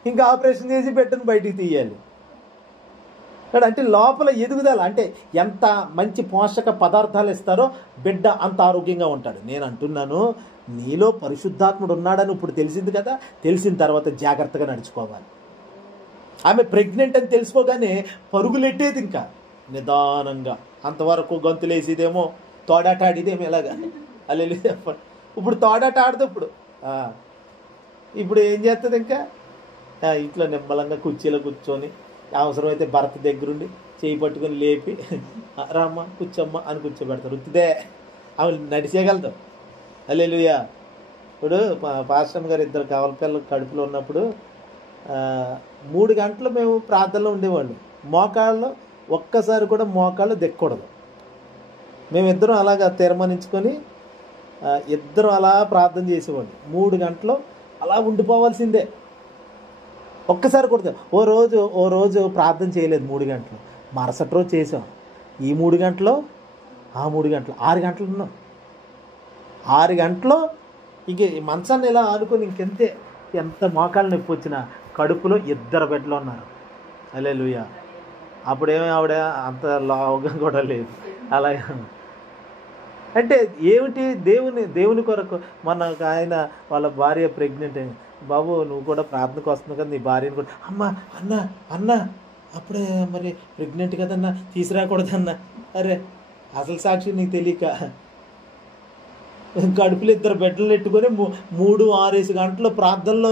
ఇంకా ఆపరేషన్ చేసి పెట్టని బయటికి తీయాలి. అంటే లోపల ఎదుగుదల. అంటే ఎంత మంచి పోషక పదార్థాలు ఇస్తారో బిడ్డ అంత ఆరోగ్యంగా ఉంటాడు. నేను అంటున్నాను, నీలో పరిశుద్ధాత్ముడు ఉన్నాడని ఇప్పుడు తెలిసింది కదా. తెలిసిన తర్వాత జాగ్రత్తగా నడుచుకోవాలి. ఆమె ప్రెగ్నెంట్ అని తెలుసుకోగానే పరుగులెట్టేది, ఇంకా నిదానంగా. అంతవరకు గంతులేసేదేమో, తోడాట ఆడిదేమో ఎలాగా. హల్లెలూయా చెప్పండి. ఇప్పుడు తోడాట ఆడదు. ఇప్పుడు ఏం చేస్తుంది? ఇంకా ఇంట్లో నిమ్మలంగా కుర్చీలో కూర్చొని, అవసరమైతే భర్త దగ్గరుండి చేయి పట్టుకొని లేపి రామ్మ కూర్చోమ్మ అని కూర్చోబెడతారు. ఉత్తిదే ఆమె నడిచేయగలుగుతాం. హల్లెలూయా. ఇప్పుడు పాస్టర్ గారు 2 కవల పిల్లలు కడుపులో ఉన్నప్పుడు 3 గంటలు మేము ప్రార్థనలో ఉండేవాళ్ళు. మోకాళ్ళు ఒక్కసారి కూడా మోకాళ్ళు దిక్కకూడదు. మేమిద్దరం అలాగా తీర్మానించుకొని ఇద్దరం అలా ప్రార్థన చేసేవాళ్ళు. 3 గంటలు అలా ఉండిపోవాల్సిందే. ఒక్కసారి కొడతాం. ఓ రోజు ప్రార్థన చేయలేదు 3 గంటలు. మరుసటి రోజు చేసాం. ఈ 3 గంటలు ఆ 3 గంటలు 6 గంటలు ఉన్నాం. 6 గంటలు ఇంక మంచాన్ని ఇలా ఆనుకొని ఇంకెంతే. ఎంత మోకాళ్ళు నొప్పి వచ్చినా కడుపులో 2 బిడ్డలు ఉన్నారు. హల్లెలూయా. అప్పుడేమో ఆవిడ అంత లావుగా కూడా లేదు. అలాగే అంటే ఏమిటి? దేవుని కొరకు. మన ఆయన వాళ్ళ భార్య ప్రెగ్నెంట్. బాబు నువ్వు కూడా ప్రార్థనకు వస్తున్నావు కదా, నీ భార్యను కూడా అన్న అప్పుడే మరి ప్రెగ్నెంట్ కదన్నా, తీసుకురాకూడదన్నా. అరే అసలు సాక్షి నీకు తెలియక కడుపులు 2 బిడ్డలు పెట్టుకొని 3-6 గంటలు ప్రార్థనలో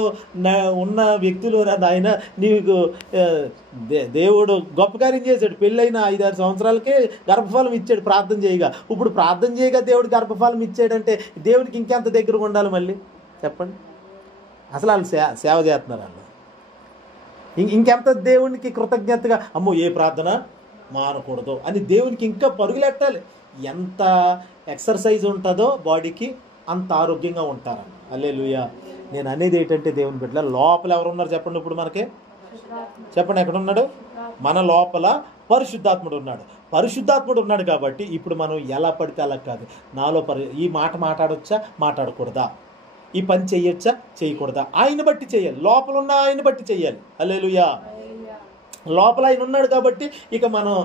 ఉన్న వ్యక్తులు ఆయన నీకు దేవుడు గొప్ప కార్యం చేశాడు. పెళ్ళైన 5-6 సంవత్సరాలకే గర్భఫలం ఇచ్చాడు ప్రార్థన చేయగా. ఇప్పుడు ప్రార్థన చేయగా దేవుడు గర్భఫలం ఇచ్చాడంటే దేవుడికి ఇంకెంత దగ్గరగా ఉండాలి మళ్ళీ చెప్పండి. అసలు వాళ్ళు సేవ చేస్తున్నారు. వాళ్ళు ఇంకెంత దేవునికి కృతజ్ఞతగా అమ్మో ఏ ప్రార్థన మానకూడదు అని దేవునికి ఇంకా పరుగులెట్టాలి. ఎంత ఎక్సర్సైజ్ ఉంటుందో బాడీకి అంత ఆరోగ్యంగా ఉంటారని. హల్లెలూయా. నేను అనేది ఏంటంటే దేవుని బిడ్డల లోపల ఎవరు ఉన్నారు చెప్పండి. ఇప్పుడు మనకి చెప్పండి ఎక్కడ ఉన్నాడు? మన లోపల పరిశుద్ధాత్ముడు ఉన్నాడు. పరిశుద్ధాత్ముడు ఉన్నాడు కాబట్టి ఇప్పుడు మనం ఎలా పడితే అలా కాదు. నాలో ఈ మాట మాట్లాడొచ్చా మాట్లాడకూడదా, ఈ పని చేయొచ్చా చేయకూడదా, ఆయన బట్టి చేయాలి. లోపల ఉన్న ఆయన బట్టి చేయాలి. హల్లెలూయా. లోపల ఆయన ఉన్నాడు కాబట్టి ఇక మనం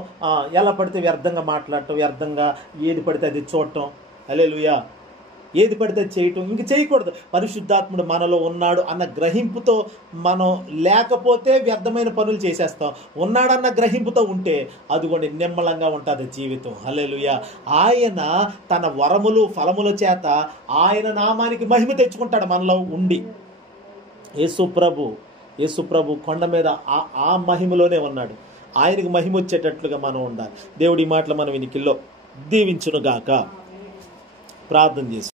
ఎలా పడితే వ్యర్థంగా మాట్లాడటం, వ్యర్థంగా ఏది పడితే అది చూడటం, హల్లెలూయా, ఏది పడితే అది చేయటం ఇంక చేయకూడదు. పరిశుద్ధాత్ముడు మనలో ఉన్నాడు అన్న గ్రహింపుతో మనం లేకపోతే వ్యర్థమైన పనులు చేసేస్తాం. ఉన్నాడన్న గ్రహింపుతో ఉంటే అదిగోండి నిమ్మలంగా ఉంటుంది జీవితం. హల్లెలూయా. ఆయన తన వరములు ఫలముల చేత ఆయన నామానికి మహిమ తెచ్చుకుంటాడు మనలో ఉండి. యేసుప్రభు కొండ మీద ఆ మహిమలోనే ఉన్నాడు. ఆయనకి మహిమ వచ్చేటట్లుగా మనం ఉండాలి. దేవుడి మాటలు మనం వినికిల్లో దీవించునుగాక. ప్రార్థన చేసి